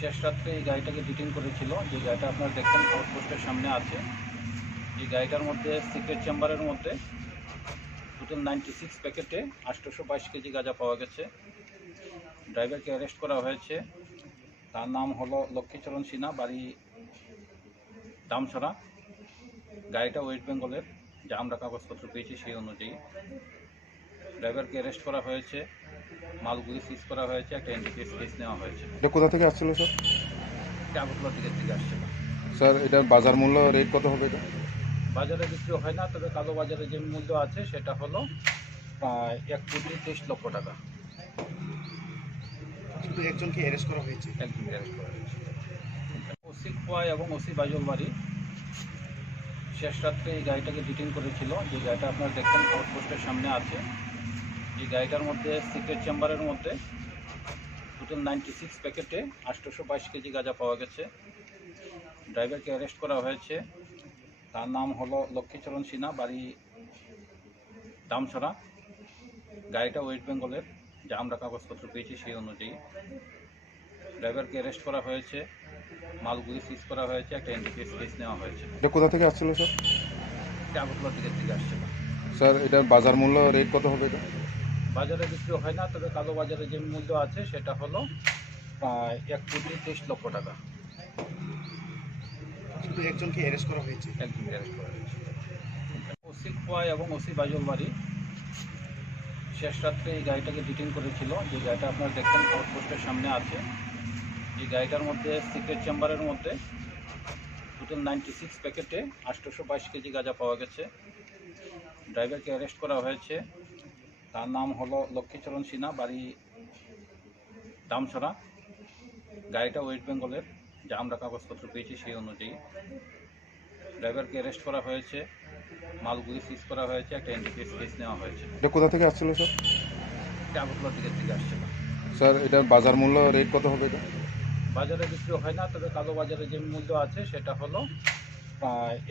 শেষ রাত্রে এই গাড়িটাকে ডিটেইন করেছিল। যে গাড়িটা আপনারা দেখছেন আউটপোস্টের সামনে আছে। এই গাড়িটার মধ্যে সিক্রেট চেম্বারের মধ্যে টোটাল 96 প্যাকেটে 822 কেজি গাঁজা পাওয়া গেছে। ড্রাইভারকে অ্যারেস্ট করা হয়েছে। তার নাম হলো লক্ষ্মীচরণ সিনহা, বাড়ি দামছড়া। গাড়িটা ওয়েস্ট বেঙ্গলের, যা আমরা কাগজপত্র পেয়েছি সেই অনুযায়ী। ড্রাইভারকে অ্যারেস্ট করা হয়েছে, মালগুলি সিজ করা হয়েছে, একটা এনডিপিএস কেস নেওয়া হয়েছে। এটা কোথা থেকে আসছিল স্যার? এটা আগরতলা দিকের দিকে আসছে না। স্যার এটার বাজার মূল্য রেট কত হবে এটা? বাজারে বিক্রি হয় না, তবে কালো বাজারে যে মূল্য আছে সেটা হলো 1,23,00,000 টাকা। শুধু একজনকে অ্যারেস্ট করা হয়েছে। একজনকে অ্যারেস্ট করা হয়েছে। ওসি খোয়া এবং ওসি বাইজল বাড়ি শেষ রাত্রে এই গাড়িটাকে ডিটেইন করেছিল। যে গাড়িটা আপনারা দেখছেন আউটপোস্টের সামনে আছে। এই গাড়িটার মধ্যে সিক্রেট চেম্বারের মধ্যে টোটাল 96 প্যাকেটে 822 কেজি গাঁজা পাওয়া গেছে। ড্রাইভারকে অ্যারেস্ট করা হয়েছে। তার নাম হলো লক্ষ্মীচরণ সিনহা, বাড়ি দামছড়া। গাড়িটা ওয়েস্ট বেঙ্গলের, যা আমরা কাগজপত্র পেয়েছি সেই অনুযায়ী। ড্রাইভারকে অ্যারেস্ট করা হয়েছে, মালগুলি সিজ করা হয়েছে, একটা এনডিপিএস কেস নেওয়া হয়েছে। এটা কোথা থেকে আসছিল স্যার? এটা আগরতলা দিকের দিকে আসছে না। স্যার এটার বাজার মূল্য রেট কত হবে এটা? বাজারে বিক্রি হয় না, তবে কালো বাজারে যে মূল্য আছে সেটা হলো 1,23,00,000 টাকা। শুধু একজনকে অ্যারেস্ট করা হয়েছে। একজনকে অ্যারেস্ট করা হয়েছে। ওসি খোয়া এবং ওসি বাইজল বাড়ি শেষ রাত্রে এই গাড়িটাকে ডিটেইন করেছিল। যে গাড়িটা আপনারা দেখছেন আউটপোস্টের সামনে আছে। এই গাড়িটার মধ্যে সিক্রেট চেম্বারের মধ্যে টোটাল 96 প্যাকেটে 822 কেজি গাঁজা পাওয়া গেছে। ড্রাইভারকে অ্যারেস্ট করা হয়েছে। তার নাম হলো লক্ষ্মীচরণ সিনহা, বাড়ি দামছড়া। গাড়িটা ওয়েস্ট বেঙ্গলের, যা আমরা কাগজপত্র পেয়েছি সেই অনুযায়ী। ড্রাইভারকে অ্যারেস্ট করা হয়েছে, মালগুলি সিজ করা হয়েছে, একটা এনডিপিএস কেস নেওয়া হয়েছে। এটা কোথা থেকে আসছিল স্যার? এটা আগরতলা দিকের দিকে আসছে না। স্যার এটার বাজার মূল্য রেট কত হবে এটা? বাজারে বিক্রি হয় না, তবে কালো বাজারে যে মূল্য আছে সেটা হলো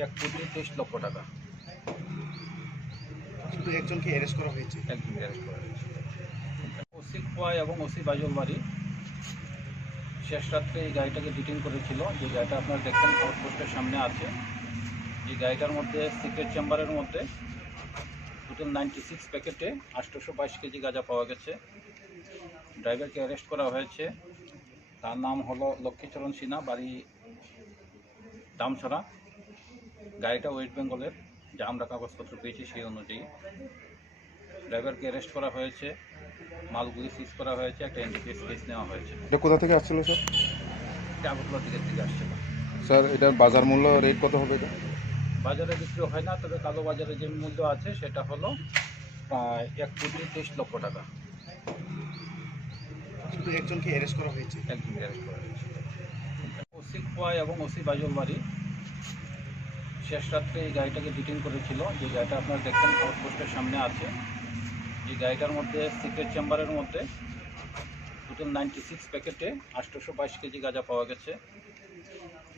1,23,00,000 টাকা। শুধু একজনকে অ্যারেস্ট করা হয়েছে। একজনকে অ্যারেস্ট করা হয়েছে। ওসি খোয়া এবং ওসি বাইজল বাড়ি শেষ রাত্রে এই গাড়িটাকে ডিটেইন করেছিল। যে গাড়িটা আপনারা দেখছেন আউটপোস্টের সামনে আছে। এই গাড়িটার মধ্যে সিক্রেট চেম্বারের মধ্যে টোটাল 96 প্যাকেটে 822 কেজি গাঁজা পাওয়া গেছে। ড্রাইভারকে অ্যারেস্ট করা হয়েছে। তার নাম হলো লক্ষ্মীচরণ সিনহা, বাড়ি দামছড়া। গাড়িটা ওয়েস্ট বেঙ্গলের, যা আমরা কাগজপত্র পেয়েছি সেই অনুযায়ী। ড্রাইভারকে অ্যারেস্ট করা হয়েছে, মালগুলি সিজ করা হয়েছে, একটা এনডিপিএস কেস নেওয়া হয়েছে। এটা কোথা থেকে আসছিল স্যার? এটা আগরতলা দিকের দিকে আসছে না। স্যার এটার বাজার মূল্য রেট কত হবে এটা? বাজারে বিক্রি হয় না, তবে কালো বাজারে যে মূল্য আছে সেটা হলো 1,23,00,000 টাকা। শুধু একজনকে অ্যারেস্ট করা হয়েছে। একজনকে অ্যারেস্ট করা হয়েছে। ওসি খোয়া এবং ওসি বাইজল বাড়ি শেষ রাত্রে এই গাড়িটাকে ডিটেইন করেছিল। যে গাড়িটা আপনারা দেখছেন আউটপোস্টের সামনে আছে। এই গাড়িটার মধ্যে সিক্রেট চেম্বারের মধ্যে টোটাল 96 প্যাকেটে 822 কেজি গাঁজা পাওয়া গেছে।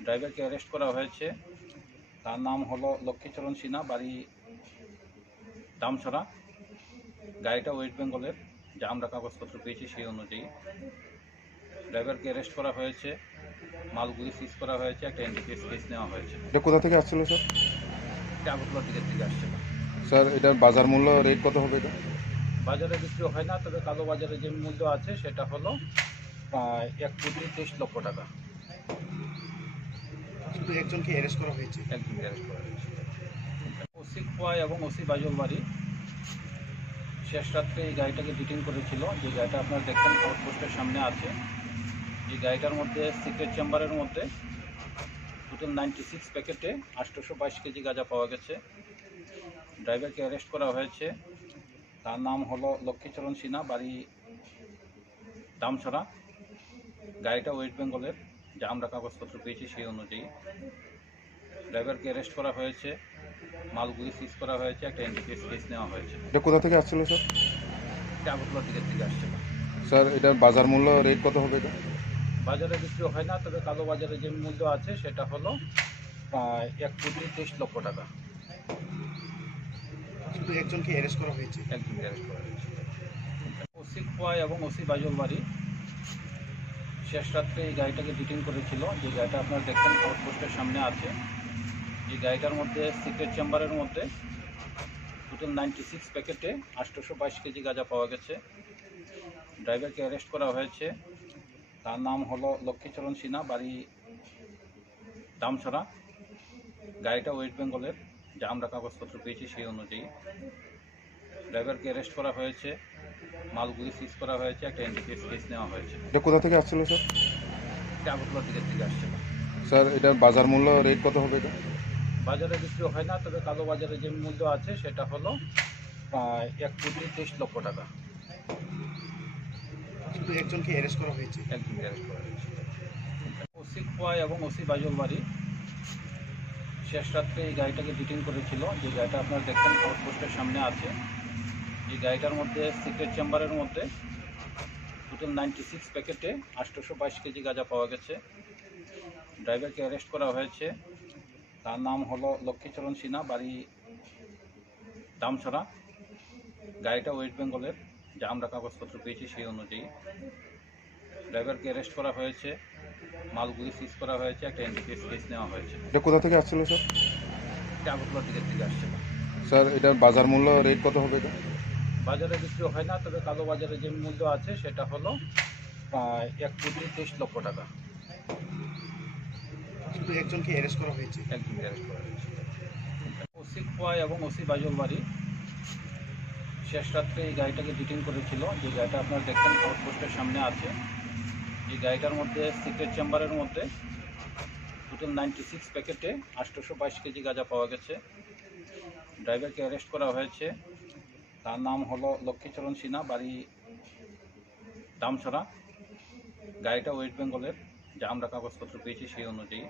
ড্রাইভারকে অ্যারেস্ট করা হয়েছে। তার নাম হলো লক্ষ্মীচরণ সিনহা, বাড়ি দামছড়া। গাড়িটা ওয়েস্ট বেঙ্গলের, যা আমরা কাগজপত্র পেয়েছি সেই অনুযায়ী। ড্রাইভারকে অ্যারেস্ট করা হয়েছে, মালগুলি সিজ করা হয়েছে, একটা এনডিপিএস কেস নেওয়া হয়েছে। এটা কোথা থেকে আসছিল স্যার? এটা আগরতলা দিকের দিকে আসছে না। শেষ রাত্রে এই গাড়িটাকে ডিটেইন করেছিল। যে গাড়িটা আপনারা দেখছেন আউটপোস্টের সামনে আছে। এই গাড়িটার মধ্যে সিক্রেট চেম্বারের মধ্যে টোটাল 96 প্যাকেটে 822 কেজি গাঁজা পাওয়া গেছে। ড্রাইভারকে অ্যারেস্ট করা হয়েছে। তার নাম হলো লক্ষ্মীচরণ সিনহা, বাড়ি দামছড়া। গাড়িটা ওয়েস্ট বেঙ্গলের, যা আমরা কাগজপত্র পেয়েছি সেই অনুযায়ী। ড্রাইভারকে অ্যারেস্ট করা হয়েছে, মালগুলি সিজ করা হয়েছে, একটা এনডিপিএস কেস নেওয়া হয়েছে। এটা কোথা থেকে আসছিল স্যার? এটা আগরতলা দিকের দিকে আসছে না। স্যার এটার বাজার মূল্য রেট কত হবে এটা? বাজারে বিক্রি হয় না, তবে কালো বাজারে যে মূল্য আছে সেটা হলো 1,23,00,000 টাকা। শুধু একজনকে অ্যারেস্ট করা হয়েছে। একজনকে অ্যারেস্ট করা হয়েছে। ওসি খোয়া এবং ওসি বাইজল বাড়ি শেষ রাত্রে এই গাড়িটাকে ডিটেইন করেছিল। যে গাড়িটা আপনারা দেখছেন আউটপোস্টের সামনে আছে। এই গাড়িটার মধ্যে সিক্রেট চেম্বারের মধ্যে টোটাল 96 প্যাকেটে 822 কেজি গাঁজা পাওয়া গেছে। ড্রাইভারকে অ্যারেস্ট করা হয়েছে। তার নাম হলো লক্ষ্মীচরণ সিনহা, বাড়ি দামছড়া। গাড়িটা ওয়েস্ট বেঙ্গলের, যা আমরা কাগজপত্র পেয়েছি সেই অনুযায়ী। ড্রাইভারকে অ্যারেস্ট করা হয়েছে, মালগুলি সিজ করা হয়েছে, একটা এনডিপিএস কেস নেওয়া হয়েছে। এটা কোথা থেকে আসছিল স্যার? শেষ রাত্রে এই গাড়িটাকে ডিটেইন করেছিল। যে গাড়িটা আপনারা দেখছেন আউটপোস্টের সামনে আছে। এই গাড়িটার মধ্যে সিক্রেট চেম্বারের মধ্যে টোটাল 96 প্যাকেটে 822 কেজি গাঁজা পাওয়া গেছে। ড্রাইভারকে অ্যারেস্ট করা হয়েছে। তার নাম হলো লক্ষ্মীচরণ সিনহা, বাড়ি দামছড়া। গাড়িটা ওয়েস্ট বেঙ্গলের, যা আমরা কাগজপত্র পেয়েছি সেই অনুযায়ী। ড্রাইভারকে অ্যারেস্ট করা হয়েছে, মালগুলি সিজ করা হয়েছে, একটা এনডিপিএস কেস নেওয়া হয়েছে। এটা কোথা থেকে আসছিল স্যার? এটা আগরতলা দিকের দিকে আসছে না। স্যার এটার বাজার মূল্য রেট কত হবে এটা? বাজারে বিক্রি হয় না, তবে কালো বাজারে যে মূল্য আছে সেটা হলো 1,23,00,000 টাকা। শুধু একজনকে অ্যারেস্ট করা হয়েছে। একজনকে অ্যারেস্ট করা হয়েছে। ওসি খোয়া এবং ওসি বাইজল বাড়ি শেষ রাত্রে এই গাড়িটাকে ডিটেইন করেছিল, যে গাড়িটা আপনারা দেখছেন আউটপোস্টের সামনে আছে। এই গাড়িটার মধ্যে সিক্রেট চেম্বারের মধ্যে টোটাল 96 প্যাকেটে 822 কেজি গাঁজা পাওয়া গেছে। ড্রাইভারকে অ্যারেস্ট করা হয়েছে। তার নাম হলো লক্ষ্মীচরণ সিনহা, বাড়ি দামছড়া। গাড়িটা ওয়েস্ট বেঙ্গলের, যা আমরা কাগজপত্র পেয়েছি সেই অনুযায়ী। ড্রাইভারকে অ্যারেস্ট করা হয়েছে, মালগুলি সিজ করা হয়েছে, একটা এনডিপিএস কেস নেওয়া হয়েছে। এটা কোথা থেকে আসছিল স্যার? এটা আগরতলা দিকের দিকে আসছে। স্যার এটার বাজার মূল্য রেট কত হবে এটা? বাজারে বিক্রি হয় না, তবে কালো বাজারে যে মূল্য আছে সেটা হলো 1,23,00,000 টাকা। শুধু একজনকে অ্যারেস্ট করা হয়েছে। একজন অ্যারেস্ট করা হয়েছে। ওসি খোয়াই এবং ওসি বাইজল বাড়ি শেষ রাত্রে এই গাড়িটাকে ডিটেইন করেছিল, যে গাড়িটা আপনারা দেখছেন আউটপোস্টের সামনে আছে। এই গাড়িটার মধ্যে সিক্রেট চেম্বারের মধ্যে টোটাল 96 প্যাকেটে 822 কেজি গাঁজা পাওয়া গেছে। ড্রাইভারকে অ্যারেস্ট করা হয়েছে। তার নাম হলো লক্ষ্মীচরণ সিনহা, বাড়ি দামছড়া। গাড়িটা ওয়েস্ট বেঙ্গলের, যা আমরা কাগজপত্র পেয়েছি সেই অনুযায়ী। ড্রাইভারকে অ্যারেস্ট করা হয়েছে, মালগুলি সিজ করা হয়েছে, একটা এনডিপিএস কেস নেওয়া হয়েছে। এটা কোথা থেকে আসছিল স্যার? এটা আগরতলা দিকের দিকে আসছে। স্যার এটার বাজার মূল্য রেট কত হবে এটা? বাজারে বিক্রি হয় না, তবে কালো বাজারে যে মূল্য আছে সেটা হলো 1,23,00,000 টাকা। শুধু একজনকে অ্যারেস্ট করা হয়েছে। একজন অ্যারেস্ট করা হয়েছে। ওসি খোয়াই এবং ওসি বাইজল বাড়ি শেষ রাত্রে এই গাড়িটাকে ডিটেইন করেছিল, যে গাড়িটা আপনারা দেখছেন আউটপোস্টের সামনে আছে। এই গাড়িটার মধ্যে সিক্রেট চেম্বারের মধ্যে টোটাল 96 প্যাকেটে 822 কেজি গাঁজা পাওয়া গেছে। ড্রাইভারকে অ্যারেস্ট করা হয়েছে। তার নাম হলো লক্ষ্মীচরণ সিনহা, বাড়ি দামছড়া। গাড়িটা ওয়েস্ট বেঙ্গলের, যা আমরা কাগজপত্র পেয়েছি সেই অনুযায়ী।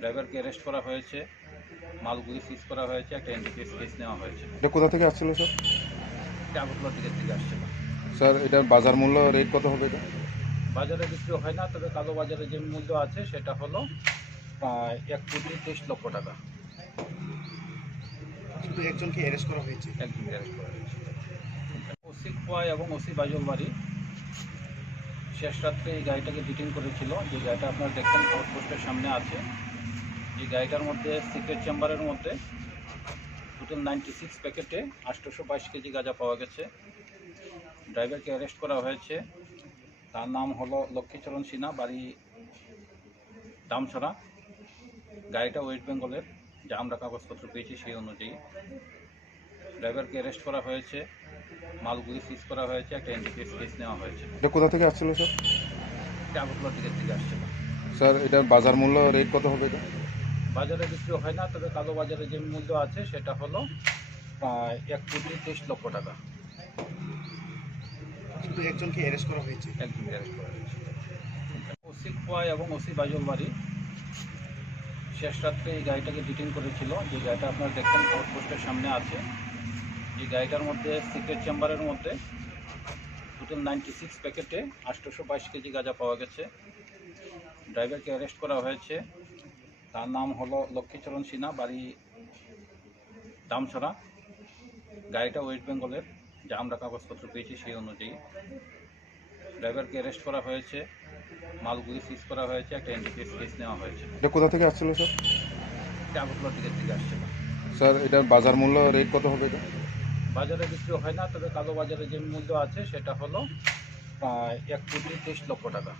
ড্রাইভারকে অ্যারেস্ট করা হয়েছে, মালগুলি সিজ করা হয়েছে, একটা এনডিপিএস কেস নেওয়া হয়েছে। এটা কোথা থেকে আসছিল স্যার? এটা আগরতলা দিকের দিকে আসছে। স্যার এটার বাজার মূল্য রেট কত হবে এটা? বাজারে বিক্রি হয় না, তবে কালো বাজারে যে মূল্য আছে সেটা হলো 1,23,00,000 টাকা। শুধু একজনকে অ্যারেস্ট করা হয়েছে। একজন অ্যারেস্ট করা হয়েছে। ওসি খোয়াই এবং ওসি বাইজল বাড়ি শেষ রাত্রে এই গাড়িটাকে ডিটেইন করেছিল, যে গাড়িটা আপনারা দেখছেন আউটপোস্টের সামনে আছে। এই গাড়িটার মধ্যে সিক্রেট চেম্বারের মধ্যে টোটাল 96 প্যাকেটে 822 কেজি গাঁজা পাওয়া গেছে। ড্রাইভারকে অ্যারেস্ট করা হয়েছে। তার নাম হলো লক্ষ্মীচরণ সিনহা, বাড়ি দামছড়া। গাড়িটা ওয়েস্ট বেঙ্গলের, যা আমরা কাগজপত্র পেয়েছি সেই অনুযায়ী। ড্রাইভারকে অ্যারেস্ট করা হয়েছে, মালগুলি সিজ করা হয়েছে, একটা এনডিপিএস কেস নেওয়া হয়েছে। এটা কোথা থেকে আসছিল স্যার? এটা আগরতলা দিকের দিকে আসছে। স্যার এটার বাজার মূল্য রেট কত হবে এটা? বাজারে বিক্রি হয় না, তবে কালো বাজারে যে মূল্য আছে সেটা হলো 1,23,00,000 টাকা। শুধু একজনকে অ্যারেস্ট করা হয়েছে। একজন অ্যারেস্ট করা হয়েছে। ওসি খোয়াই এবং ওসি বাইজল বাড়ি শেষ রাত্রে এই গাড়িটাকে ডিটেইন করেছিল, যে গাড়িটা আপনারা দেখছেন আউটপোস্টের সামনে আছে। এই গাড়িটার মধ্যে সিক্রেট চেম্বারের মধ্যে টোটাল 96 প্যাকেটে 822 কেজি গাঁজা পাওয়া গেছে। ড্রাইভারকে অ্যারেস্ট করা হয়েছে। তার নাম হলো লক্ষ্মীচরণ সিনহা, বাড়ি দামছড়া। গাড়িটা ওয়েস্ট বেঙ্গলের, যা আমরা কাগজপত্র পেয়েছি সেই অনুযায়ী। ড্রাইভারকে অ্যারেস্ট করা হয়েছে, মালগুলি সিজ করা হয়েছে, একটা এনডিপিএস কেস নেওয়া হয়েছে। এটা কোথা থেকে আসছিল স্যার? এটা আগরতলা দিকের দিকে আসছে। স্যার এটার বাজার মূল্য রেট কত হবে এটা? বাজারে বিক্রি হয় না, তবে কালো বাজারে যে মূল্য আছে সেটা হলো 1,23,00,000 টাকা।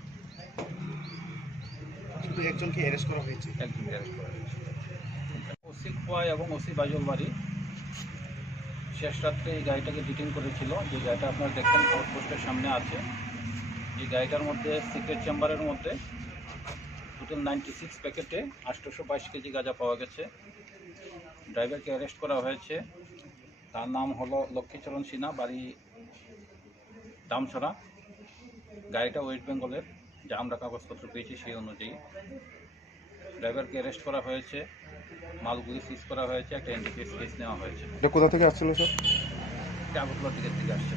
শুধু একজনকে অ্যারেস্ট করা হয়েছে। একজন অ্যারেস্ট করা হয়েছে। ওসি খোয়াই এবং ওসি বাইজল বাড়ি শেষ রাত্রে এই গাড়িটাকে ডিটেইন করেছিল, যে গাড়িটা আপনারা দেখছেন আউটপোস্টের সামনে আছে। এই গাড়িটার মধ্যে সিক্রেট চেম্বারের মধ্যে টোটাল 96 প্যাকেটে 822 কেজি গাঁজা পাওয়া গেছে। ড্রাইভারকে অ্যারেস্ট করা হয়েছে। তার নাম হলো লক্ষ্মীচরণ সিনহা, বাড়ি দামছড়া। গাড়িটা ওয়েস্ট বেঙ্গলের, যা আমরা কাগজপত্র পেয়েছি সেই অনুযায়ী। ড্রাইভারকে অ্যারেস্ট করা হয়েছে, মালগুলি সিজ করা হয়েছে, একটা এনডিপিএস কেস নেওয়া হয়েছে। এটা কোথা থেকে আসছিল স্যার? এটা আগরতলা দিকের দিকে আসছে।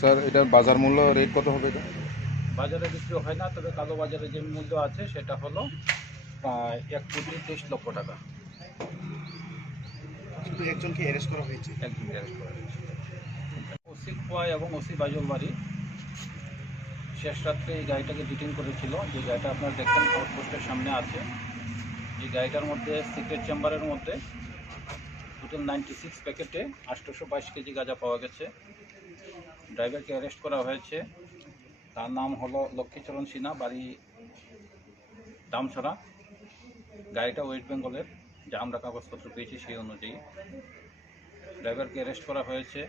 স্যার এটার বাজার মূল্য রেট কত হবে এটা? বাজারে বিক্রি হয় না, তবে কালো বাজারে যে মূল্য আছে সেটা হলো 1,23,00,000 টাকা। শুধু একজনকে অ্যারেস্ট করা হয়েছে। একজন অ্যারেস্ট করা হয়েছে। ওসি খোয়াই এবং ওসি বাইজল বাড়ি শেষ রাত্রে এই গাড়িটাকে ডিটেইন করেছিল, যে গাড়িটা আপনারা দেখছেন আউটপোস্টের সামনে আছে। এই গাড়িটার মধ্যে সিক্রেট চেম্বারের মধ্যে টোটাল 96 প্যাকেটে 822 কেজি গাঁজা পাওয়া গেছে। ড্রাইভারকে অ্যারেস্ট করা হয়েছে। তার নাম হলো লক্ষ্মীচরণ সিনহা, বাড়ি দামছড়া। গাড়িটা ওয়েস্ট বেঙ্গলের, যা আমরা কাগজপত্র পেয়েছি সেই অনুযায়ী। ড্রাইভারকে অ্যারেস্ট করা হয়েছে,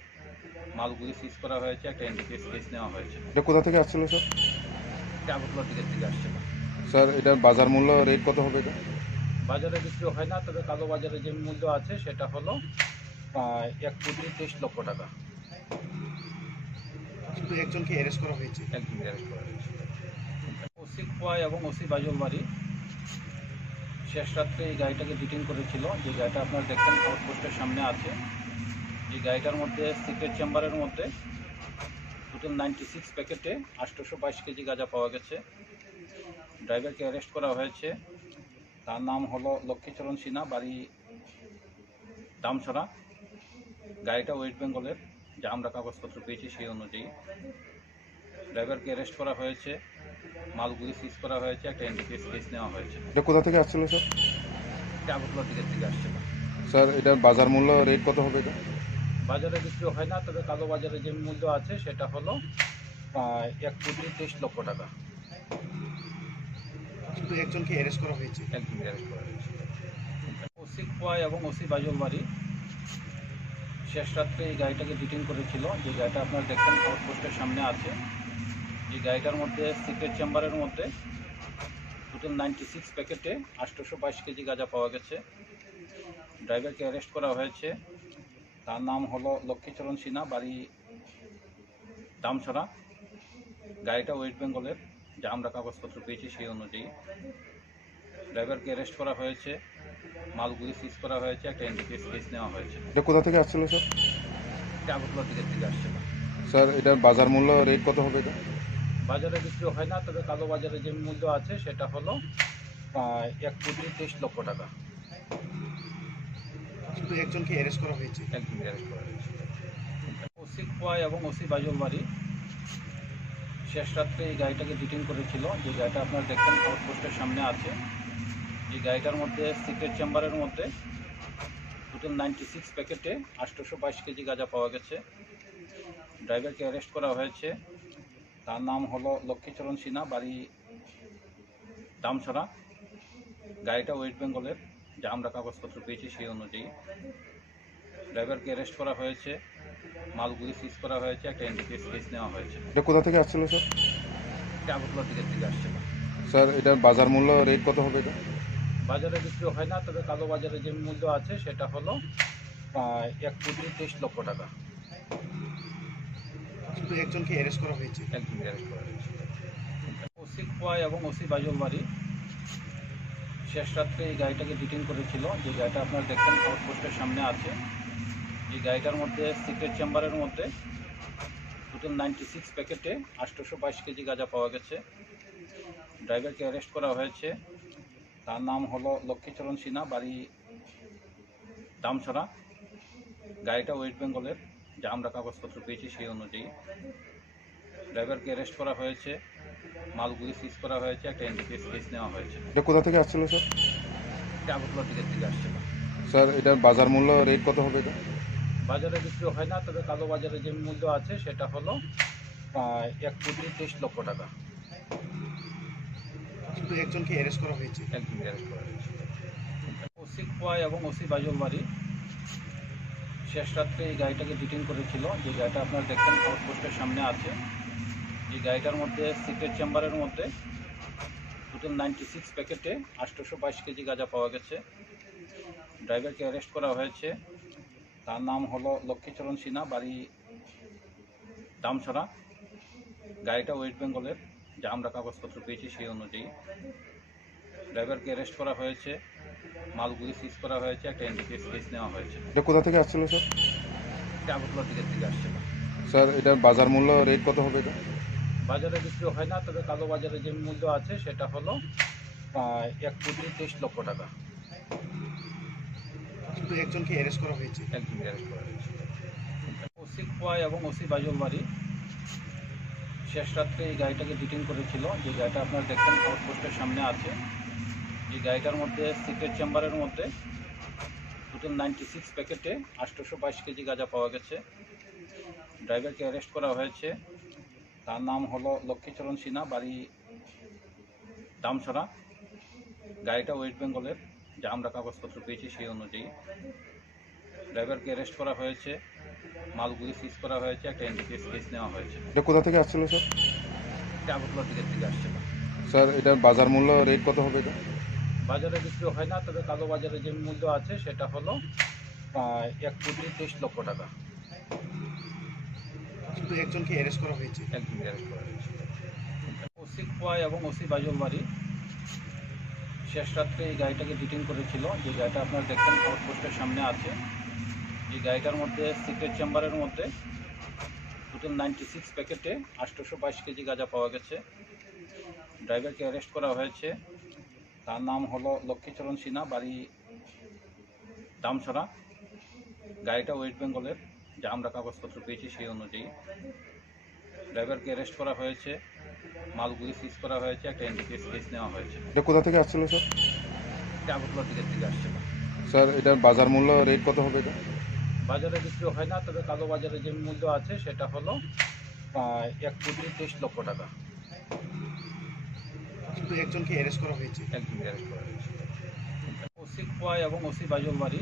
মালগুলি সিজ করা হয়েছে, একটা এনডিপিএস কেস নেওয়া হয়েছে। এটা কোথা থেকে আসছিল স্যার? এটা আগরতলা দিকের থেকে আসছে না। স্যার এটার বাজার মূল্য রেট কত হবে এটা? বাজারে বিক্রি হয় না, তবে কালো বাজারে যে মূল্য আছে সেটা হলো 1,23,00,000 টাকা। শুধু একজনকে অ্যারেস্ট করা হয়েছে। একদিন অ্যারেস্ট করা হয়েছে। ওসি খোয়া এবং ওসি বাজল বাড়ি শেষ রাত্রে এই গাড়িটাকে ডিটেইন করেছিল, যে গাড়িটা আপনারা দেখছেন আউটপোস্টের সামনে আছে। এই গাড়িটার মধ্যে সিক্রেট চেম্বারের মধ্যে টোটাল 96 প্যাকেটে 822 কেজি গাঁজা পাওয়া গেছে। ড্রাইভারকে অ্যারেস্ট করা হয়েছে। তার নাম হলো লক্ষ্মীচরণ সিনহা, বাড়ি দামছড়া। গাড়িটা ওয়েস্ট বেঙ্গলের, যা আমরা কাগজপত্র পেয়েছি সেই অনুযায়ী। ড্রাইভারকে অ্যারেস্ট করা হয়েছে, মালগুলি সিজ করা হয়েছে, একটা এনডিপিএস কেস নেওয়া হয়েছে। এটা কোথা থেকে আসছিল স্যার? এটা আগরতলা দিকের থেকে আসছে না। স্যার এটার বাজার মূল্য রেট কত হবে এটা? বাজারে বিক্রি হয় না, তবে কালো বাজারে যে মূল্য আছে সেটা হলো 1,23,00,000 টাকা। শুধু একজনকে অ্যারেস্ট করা হয়েছে। একদিন অ্যারেস্ট করা হয়েছে। ওসি খোয়া এবং ওসি বাজল বাড়ি শেষ রাত্রে এই গাড়িটাকে ডিটেইন করেছিল, যে গাড়িটা আপনারা দেখছেন আউটপোস্টের সামনে আছে। এই গাড়িটার মধ্যে সিক্রেট চেম্বারের মধ্যে টোটাল 96 প্যাকেটে 822 কেজি গাঁজা পাওয়া গেছে। ড্রাইভারকে অ্যারেস্ট করা হয়েছে। তার নাম হলো লক্ষ্মীচরণ সিনহা, বাড়ি দামছড়া। গাড়িটা ওয়েস্ট বেঙ্গলের, যা আমরা কাগজপত্র পেয়েছি সেই অনুযায়ী। ড্রাইভারকে অ্যারেস্ট করা হয়েছে, মালগুলি সিজ করা হয়েছে, একটা এনডিপিএস কেস নেওয়া হয়েছে। এটা কোথা থেকে আসছিল স্যার? এটা আগরতলা দিকের থেকে আসছে না। স্যার এটার বাজার মূল্য রেট কত হবে এটা? বাজারে বিক্রি হয় না, তবে কালো বাজারে যে মূল্য আছে সেটা হলো 1,23,00,000 টাকা। শুধু একজনকে অ্যারেস্ট করা হয়েছে। একদিন অ্যারেস্ট করা হয়েছে। ওসি খোয়া এবং ওসি বাজল বাড়ি শেষ রাত্রে এই গাড়িটাকে ডিটেইন করেছিল, যে গাড়িটা আপনারা দেখছেন আউটপোস্টের সামনে আছে। এই গাড়িটার মধ্যে সিক্রেট চেম্বারের মধ্যে টোটাল 96 প্যাকেটে 822 কেজি গাঁজা পাওয়া গেছে। ড্রাইভারকে অ্যারেস্ট করা হয়েছে। তার নাম হলো লক্ষ্মীচরণ সিনহা, বাড়ি দামছড়া। গাড়িটা ওয়েস্ট বেঙ্গলের, যা আমরা কাগজপত্র পেয়েছি সেই অনুযায়ী। ড্রাইভারকে অ্যারেস্ট করা হয়েছে, মালগুলি সিজ করা হয়েছে, একটা এনডিপিএস কেস নেওয়া হয়েছে। এটা কোথা থেকে আসছিল স্যার? এটা আগরতলা দিকের থেকে আসছে না। স্যার এটার বাজার মূল্য রেট কত হবে এটা? বাজারে বিক্রি হয় না, তবে কালো বাজারে যে মূল্য আছে সেটা হলো 1,23,00,000 টাকা। শুধু একজনকে অ্যারেস্ট করা হয়েছে। একদিন অ্যারেস্ট করা হয়েছে। ওসি খোয়া এবং ওসি বাজল বাড়ি শেষ রাত্রে এই গাড়িটাকে ডিটেইন করেছিল, যে গাড়িটা আপনারা দেখছেন আউটপোস্টের সামনে আছে। এই গাড়িটার মধ্যে সিক্রেট চেম্বারের মধ্যে টোটাল 96 প্যাকেটে 822 কেজি গাঁজা পাওয়া গেছে। ড্রাইভারকে অ্যারেস্ট করা হয়েছে। তার নাম হলো লক্ষ্মীচরণ সিনহা, বাড়ি দামছড়া। গাড়িটা ওয়েস্ট বেঙ্গলের, যা আমরা কাগজপত্র পেয়েছি সেই অনুযায়ী। ড্রাইভারকে অ্যারেস্ট করা হয়েছে, মালগুলি সিজ করা হয়েছে, একটা এনডিপিএস কেস নেওয়া হয়েছে। এটা কোথা থেকে আসছিল স্যার? এটা আগরতলা দিকের থেকে আসছে না। স্যার এটার বাজার মূল্য রেট কত হবে এটা? বাজারে বিক্রি হয় না, তবে কালো বাজারে যে মূল্য আছে সেটা হলো 1,23,00,000 টাকা। শুধু একজনকে অ্যারেস্ট করা হয়েছে। একদিন অ্যারেস্ট করা হয়েছে। ওসি খোয়া এবং ওসি বাজল বাড়ি শেষ রাত্রে এই গাড়িটাকে ডিটেইন করেছিল, যে গাড়িটা আপনারা দেখছেন আউটপোস্টের সামনে আছে। এই গাড়িটার মধ্যে সিক্রেট চেম্বারের মধ্যে টোটাল 96 প্যাকেটে 822 কেজি গাঁজা পাওয়া গেছে। ড্রাইভারকে অ্যারেস্ট করা হয়েছে। তার নাম হলো লক্ষ্মীচরণ সিনহা, বাড়ি দামছড়া। গাড়িটা ওয়েস্ট বেঙ্গলের, যা আমরা কাগজপত্র পেয়েছি সেই অনুযায়ী। ড্রাইভারকে অ্যারেস্ট করা হয়েছে, মালগুলি সিজ করা হয়েছে, একটা এনডিপিএস কেস নেওয়া হয়েছে। এটা কোথা থেকে আসছিল স্যার? এটা আগরতলা দিকের থেকে আসছে না। শেষ রাত্রে এই গাড়িটাকে ডিটেইন করেছিল, যে গাড়িটা আপনারা দেখছেন আউটপোস্টের সামনে আছে। এই গাড়িটার মধ্যে সিক্রেট চেম্বারের মধ্যে টোটাল 96 প্যাকেটে 822 কেজি গাঁজা পাওয়া গেছে। ড্রাইভারকে অ্যারেস্ট করা হয়েছে। তার নাম হলো লক্ষ্মীচরণ সিনহা, বাড়ি দামছড়া। গাড়িটা ওয়েস্ট বেঙ্গলের, যা আমরা কাগজপত্র পেয়েছি সেই অনুযায়ী। ড্রাইভারকে অ্যারেস্ট করা হয়েছে, মালগুলি সিজ করা হয়েছে, একটা এনডিপিএস কেস নেওয়া হয়েছে। এটা কোথা থেকে আসছিল স্যার? এটা আগরতলা দিকের থেকে আসছে না। স্যার এটার বাজার মূল্য রেট কত হবে এটা? বাজারে বিক্রি হয় না, তবে কালো বাজারে যে মূল্য আছে সেটা হলো 1,23,00,000 টাকা। শুধু একজনকে অ্যারেস্ট করা হয়েছে। একদিন অ্যারেস্ট করা হয়েছে। ওসি খোয়া এবং ওসি বাজল বাড়ি শেষ রাত্রে এই গাড়িটাকে ডিটেইন করেছিল, যে গাড়িটা আপনারা দেখছেন আউটপোস্টের সামনে আছে। এই গাড়িটার মধ্যে সিক্রেট চেম্বারের মধ্যে টোটাল 96 প্যাকেটে 822 কেজি গাঁজা পাওয়া গেছে। ড্রাইভারকে অ্যারেস্ট করা হয়েছে। তার নাম হলো লক্ষ্মীচরণ সিনহা, বাড়ি দামছড়া। গাড়িটা ওয়েস্ট বেঙ্গলের, যা আমরা কাগজপত্র পেয়েছি সেই অনুযায়ী। ড্রাইভারকে অ্যারেস্ট করা হয়েছে, মালগুলি সিজ করা হয়েছে, একটা এনডিপিএস কেস নেওয়া হয়েছে। এটা কোথা থেকে আসছিল স্যার? এটা আগরতলা দিকের দিকে আসছে না। স্যার এটার বাজার মূল্য রেট কত হবে এটা? বাজারে বিক্রি হয় না, তবে কালো বাজারে যে মূল্য আছে সেটা হলো 1,23,00,000 টাকা। শুধু একজনকে অ্যারেস্ট করা হয়েছে। একদিন অ্যারেস্ট করা হয়েছে। ওসি খোয়াই এবং ওসি বাইজল বাড়ি শেষ রাত্রে এই গাড়িটাকে ডিটেইন করেছিল, যে গাড়িটা আপনারা দেখছেন আউটপোস্টের সামনে আছে। এই গাড়িটার মধ্যে সিক্রেট চেম্বারের মধ্যে টোটাল 96 প্যাকেটে 822 কেজি গাঁজা পাওয়া গেছে। ড্রাইভারকে অ্যারেস্ট করা হয়েছে। তার নাম হলো লক্ষ্মীচরণ সিনহা, বাড়ি দামছড়া। গাড়িটা ওয়েস্ট বেঙ্গলের, যা আমরা কাগজপত্র পেয়েছি সেই অনুযায়ী। ড্রাইভারকে অ্যারেস্ট করা হয়েছে, মালগুলি সিজ করা হয়েছে, একটা এনডিপিএস কেস নেওয়া হয়েছে। এটা কোথা থেকে আসছিল স্যার? এটা আগরতলা দিকের দিকে আসছে না। স্যার এটার বাজার মূল্য রেট কত হবে এটা? বাজারে বিক্রি হয় না, তবে কালো বাজারে যে মূল্য আছে সেটা হলো 1,23,00,000 টাকা। শুধু একজনকে অ্যারেস্ট করা হয়েছে। একদিন অ্যারেস্ট করা হয়েছে। ওসি খোয়াই এবং ওসি বাইজল বাড়ি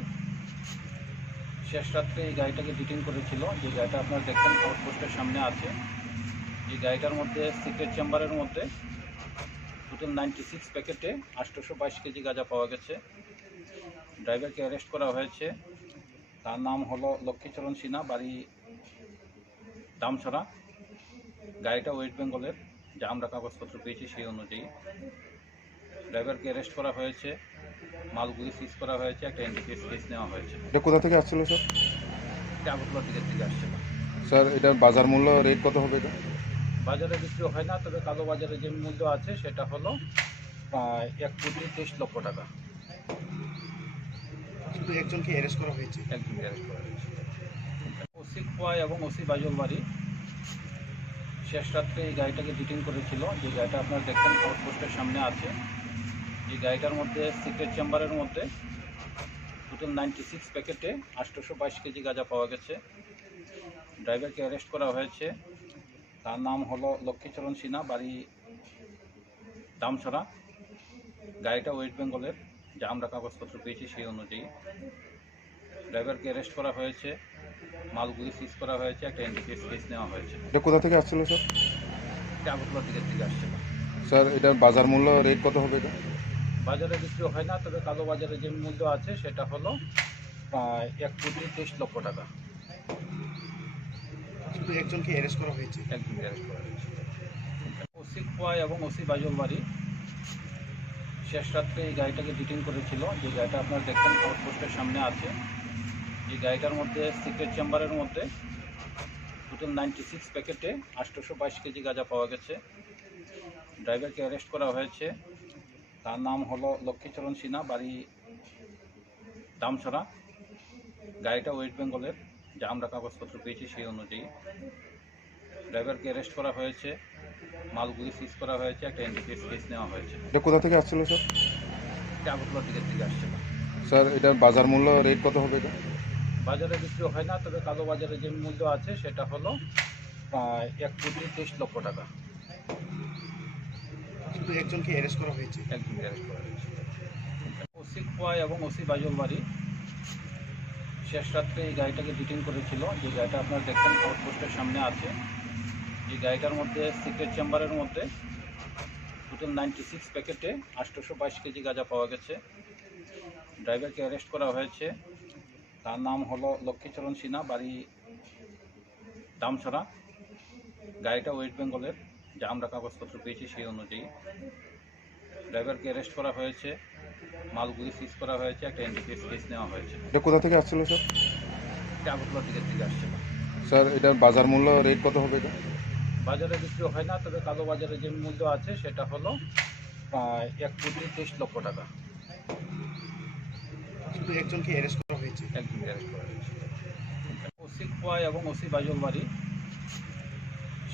শেষ রাত্রে এই গাড়িটাকে ডিটেইন করেছিল, যে গাড়িটা আপনারা দেখছেন আউটপোস্টের সামনে আছে। এই গাড়িটার মধ্যে সিক্রেট চেম্বারের মধ্যে টোটাল 96 প্যাকেটে 822 কেজি গাঁজা পাওয়া গেছে। ড্রাইভারকে অ্যারেস্ট করা হয়েছে। তার নাম হলো লক্ষ্মীচরণ সিনহা, বাড়ি দামছড়া। গাড়িটা ওয়েস্ট বেঙ্গলের, যা আমরা কাগজপত্র পেয়েছি সেই অনুযায়ী। ড্রাইভারকে অ্যারেস্ট করা হয়েছে, মালগুলি সিজ করা হয়েছে, একটা এনডিপিএস কেস নেওয়া হয়েছে। এটা কোথা থেকে আসছিল স্যার? এটা আগরতলা দিকের দিকে আসছে না। স্যার এটার বাজার মূল্য রেট কত হবে এটা? বাজারে বিক্রি হয় না, তবে কালো বাজারে যে মূল্য আছে সেটা হলো 1,23,00,000 টাকা। শুধু একজনকে অ্যারেস্ট করা হয়েছে। একদিন অ্যারেস্ট করা হয়েছে। ওসি খোয়াই এবং ওসি বাইজল বাড়ি শেষ রাত্রে এই গাড়িটাকে ডিটেইন করেছিল, যে গাড়িটা আপনারা দেখছেন আউটপোস্টের সামনে আছে। এই গাড়িটার মধ্যে সিক্রেট চেম্বারের মধ্যে টোটাল 96 প্যাকেটে 822 কেজি গাঁজা পাওয়া গেছে। ড্রাইভারকে অ্যারেস্ট করা হয়েছে। তার নাম হলো লক্ষ্মীচরণ সিনহা, বাড়ি দামছড়া। গাড়িটা ওয়েস্ট বেঙ্গলের, যা আমরা কাগজপত্র পেয়েছি সেই অনুযায়ী। ড্রাইভারকে অ্যারেস্ট করা হয়েছে, মালগুলি সিজ করা হয়েছে, একটা এনডিপিএস কেস নেওয়া হয়েছে। এটা কোথা থেকে আসছিল স্যার? এটা আগরতলা দিকের দিকে আসছে না। স্যার এটার বাজার মূল্য রেট কত হবে এটা? বাজারে বিক্রি হয় না, তবে কালো বাজারে যে মূল্য আছে সেটা হলো 1,23,00,000 টাকা। শুধু একজনকে অ্যারেস্ট করা হয়েছে। একদিন অ্যারেস্ট করা হয়েছে। ওসি খোয়াই এবং ওসি বাইজল বাড়ি শেষ রাত্রে এই গাড়িটাকে ডিটেইন করেছিল, যে গাড়িটা আপনারা দেখছেন আউটপোস্টের সামনে আছে। এই গাড়িটার মধ্যে সিক্রেট চেম্বারের মধ্যে টোটাল 96 প্যাকেটে 822 কেজি গাঁজা পাওয়া গেছে। ড্রাইভারকে অ্যারেস্ট করা হয়েছে। তার নাম হলো লক্ষ্মীচরণ সিনহা, বাড়ি দামছড়া। গাড়িটা ওয়েস্ট বেঙ্গলের, যা আমরা কাগজপত্র পেয়েছি সেই অনুযায়ী। ড্রাইভারকে অ্যারেস্ট করা হয়েছে, মালগুলি সিজ করা হয়েছে, একটা এনডিপিএস কেস নেওয়া হয়েছে। এটা কোথা থেকে আসছিল স্যার? এটা আগরতলা দিকের দিকে আসছে না। স্যার এটার বাজার মূল্য রেট কত হবে এটা? বাজারে বিক্রি হয় না, তবে কালো বাজারে যে মূল্য আছে সেটা হলো 1,23,00,000 টাকা। শুধু একজনকে অ্যারেস্ট করা হয়েছে। একদিন অ্যারেস্ট করা হয়েছে। ওসি খোয়াই এবং ওসি বাইজল বাড়ি শেষ রাত্রে এই গাড়িটাকে ডিটেইন করেছিল, যে গাড়িটা আপনারা দেখছেন আউটপোস্টের সামনে আছে। এই গাড়িটার মধ্যে সিক্রেট চেম্বারের মধ্যে টোটাল 96 প্যাকেটে 822 কেজি গাঁজা পাওয়া গেছে। ড্রাইভারকে অ্যারেস্ট করা হয়েছে। তার নাম হলো লক্ষ্মীচরণ সিনহা, বাড়ি দামছড়া। গাড়িটা ওয়েস্ট বেঙ্গলের, যা আমরা কাগজপত্র পেয়েছি সেই অনুযায়ী। ড্রাইভারকে অ্যারেস্ট করা হয়েছে, মালগুলি সিজ করা হয়েছে, একটা এনডিপিএস কেস নেওয়া হয়েছে। এটা কোথা থেকে আসছিল স্যার? এটা আগরতলা দিকের দিকে আসছে না। স্যার এটার বাজার মূল্য রেট কত হবে এটা? বাজারে বিক্রি হয় না, তবে কালো বাজারে যে মূল্য আছে সেটা হলো 1,23,00,000 টাকা। শুধু একজনকে অ্যারেস্ট করা হয়েছে। একদিন অ্যারেস্ট করা হয়েছে। ওসি খোয়াই এবং ওসি বাইজল বাড়ি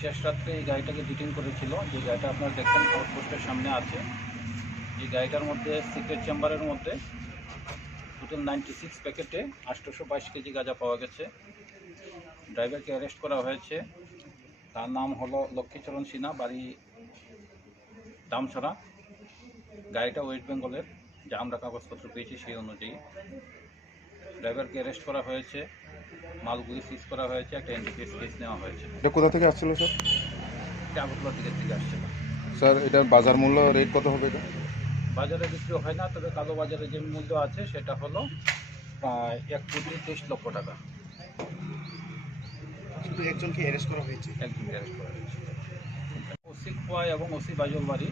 শেষ রাত্রে এই গাড়িটাকে ডিটেন করেছিল, যে গাড়িটা আপনারা দেখছেন আউটপোস্টের সামনে আছে। এই গাড়িটার মধ্যে সিক্রেট চেম্বারের মধ্যে টোটাল 96 প্যাকেটে 822 কেজি গাঁজা পাওয়া গেছে। ড্রাইভারকে অ্যারেস্ট করা হয়েছে। তার নাম হলো লক্ষ্মীচরণ সিনহা, বাড়ি দামছড়া। গাড়িটা ওয়েস্ট বেঙ্গলের, যা আমরা কাগজপত্র পেয়েছি সেই অনুযায়ী। ড্রাইভারকে অ্যারেস্ট করা হয়েছে, মালগুলি সিজ করা হয়েছে, একটা এনডিপিএস কেস নেওয়া হয়েছে। এটা কোথা থেকে আসছিল স্যার? এটা আগরতলা থেকে আসছিল। স্যার এটার বাজার মূল্য রেট কত হবে এটা? বাজারে বিক্রি হয় না, তবে কালো বাজারে যে মূল্য আছে সেটা হলো প্রায় 1,23,00,000 টাকা। কিন্তু একজনকে অ্যারেস্ট করা হয়েছে। একজনকে অ্যারেস্ট করা হয়েছে। ওসি কোয়া এবং ওসি বাজল বাড়ি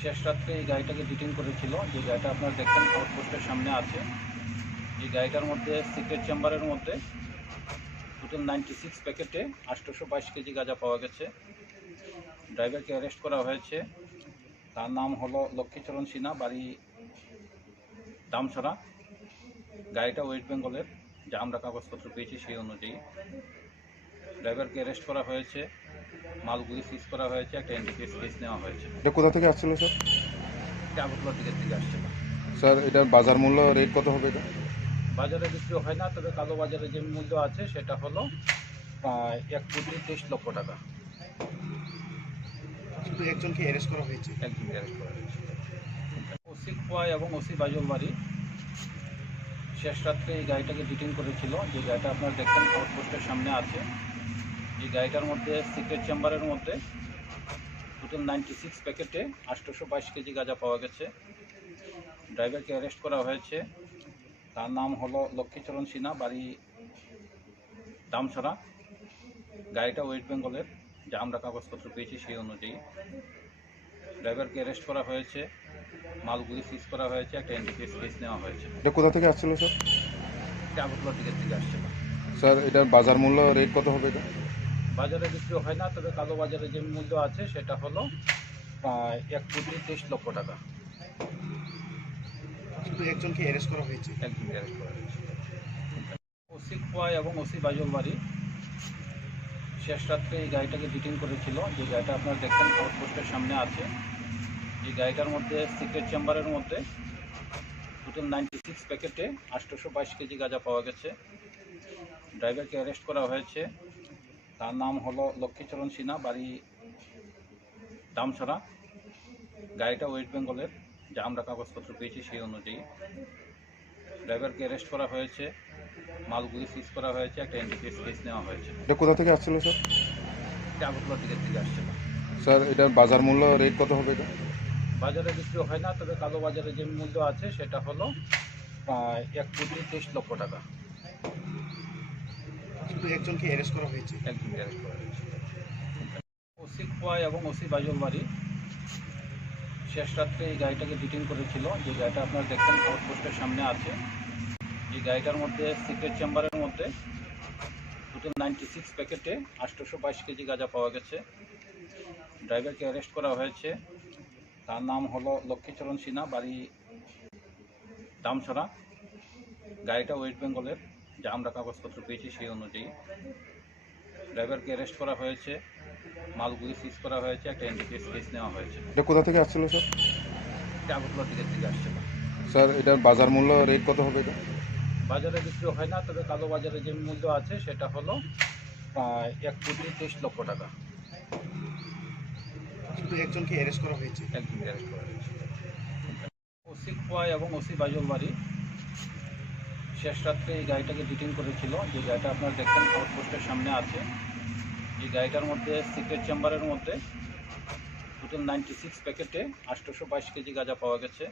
শেষ রাত্রে এই গাড়িটাকে ডিটেন করেছিল, যে গাড়িটা আপনারা দেখছেন আউটপোস্টের সামনে আছে। এই গাড়িটার মধ্যে সিক্রেট চেম্বারের মধ্যে টোটাল 96 প্যাকেটে 822 কেজি গাঁজা পাওয়া গেছে। ড্রাইভারকে অ্যারেস্ট করা হয়েছে। তার নাম হলো লক্ষ্মীচরণ সিনহা, বাড়ি দামছড়া। গাড়িটা ওয়েস্ট বেঙ্গলের, যা আমরা কাগজপত্র পেয়েছি সেই অনুযায়ী। ড্রাইভারকে অ্যারেস্ট করা হয়েছে, মালগুলি সিজ করা হয়েছে, একটা এনডিপিএস কেস নেওয়া হয়েছে। এটা কোথা থেকে আসছিল স্যার? এটা আগরতলা থেকে আসছিল। স্যার এটার বাজার মূল্য রেট কত হবে এটা? বাজারে বিক্রি হয় না, তবে কালো বাজারে যে মূল্য আছে সেটা হলো প্রায় 1,23,00,000 টাকা। কিন্তু একজনকে অ্যারেস্ট করা হয়েছে। একজনকে অ্যারেস্ট করা হয়েছে। ওসি কোয়া এবং ওসি বাজল বাড়ি শেষ রাত্রে এই গাড়িটাকে ডিটেন করেছিল, যে গাড়িটা আপনারা দেখছেন আউটপোস্টের সামনে আছে। এই গাড়িটার মধ্যে সিক্রেট চেম্বারের মধ্যে টোটাল 96 প্যাকেটে 822 কেজি গাঁজা পাওয়া গেছে। ড্রাইভারকে অ্যারেস্ট করা হয়েছে। তার নাম হলো লক্ষ্মীচরণ সিনহা, বাড়ি দামছড়া। গাড়িটা ওয়েস্ট বেঙ্গলের, যা আমরা কাগজপত্র পেয়েছি সেই অনুযায়ী। ড্রাইভারকে অ্যারেস্ট করা হয়েছে, মালগুলি সিজ করা হয়েছে, একটা এনডিপিএস কেস নেওয়া হয়েছে। এটা কোথা থেকে আসছিল স্যার? এটা আগরতলা থেকে আসছিল। স্যার এটার বাজার মূল্য রেট কত হবে এটা? বাজারে বিক্রি হয় না, তবে কালো বাজারে যে মূল্য আছে সেটা হলো প্রায় 1,23,00,000 টাকা। কিন্তু একজনকে অ্যারেস্ট করা হয়েছে। একজনকে অ্যারেস্ট করা হয়েছে। ওসি কোয়া এবং ওসি বাজল বাড়ি শেষ রাত্রে এই গাড়িটাকে ডিটেন করেছিল, যে গাড়িটা আপনারা দেখছেন আউটপোস্টের সামনে আছে। এই গাড়িটার মধ্যে সিক্রেট চেম্বারের মধ্যে টোটাল 96 প্যাকেটে 822 কেজি গাঁজা পাওয়া গেছে। ড্রাইভারকে অ্যারেস্ট করা হয়েছে। তার নাম হলো লক্ষ্মীচরণ সিনহা, বাড়ি দামছড়া। গাড়িটা ওয়েস্ট বেঙ্গলের, যা আমরা কাগজপত্র পেয়েছি সেই অনুযায়ী। ড্রাইভারকে অ্যারেস্ট করা হয়েছে, মালগুলি সিজ করা হয়েছে, একটা এনডিপিএস কেস নেওয়া হয়েছে। এটা কোথা থেকে আসছিল স্যার? এটা আগরতলা থেকে আসছিল। স্যার এটার বাজার মূল্য রেট কত হবে এটা? বাজারে বিক্রি হয় না, তবে কালো বাজারে যে মূল্য আছে সেটা হলো প্রায় 1,23,00,000 টাকা। কিন্তু একজনকে অ্যারেস্ট করা হয়েছে। একজনকে অ্যারেস্ট করা হয়েছে। ওসি কোয়া এবং ওসি বাজল বাড়ি শেষ রাত্রে এই গাড়িটাকে ডিটেন করেছিল, যে গাড়িটা আপনারা দেখছেন আউটপোস্টের সামনে আছে। এই গাড়িটার মধ্যে সিক্রেট চেম্বারের মধ্যে টোটাল 96 প্যাকেটে 822 কেজি গাঁজা পাওয়া গেছে। ড্রাইভারকে অ্যারেস্ট করা হয়েছে। তার নাম হলো লক্ষ্মীচরণ সিনহা, বাড়ি দামছড়া। গাড়িটা ওয়েস্ট বেঙ্গলের, যা আমরা কাগজপত্র পেয়েছি সেই অনুযায়ী। ড্রাইভারকে অ্যারেস্ট করা হয়েছে, মালগুলি সিজ করা হয়েছে, একটা এনডিপিএস কেস নেওয়া হয়েছে। এটা কোথা থেকে আসছিল স্যার? এটা আগরতলা থেকে আসছিল। স্যার এটার বাজার মূল্য রেট কত হবে এটা? বাজারে বিক্রি হয় না, তবে কালো বাজারে যে মূল্য আছে সেটা হলো প্রায় 1,23,00,000 টাকা। কিন্তু একজনকে অ্যারেস্ট করা হয়েছে। একজনকে অ্যারেস্ট করা হয়েছে। ওসি কোয়া এবং ওসি বাজল বাড়ি শেষ রাত্রে এই গাড়িটাকে ডিটেন করেছিল, যে গাড়িটা আপনারা দেখছেন আউটপোস্টের সামনে আছে। এই গাড়িটার মধ্যে সিক্রেট চেম্বারের মধ্যে টোটাল 96 প্যাকেটে 822 কেজি গাঁজা পাওয়া গেছে।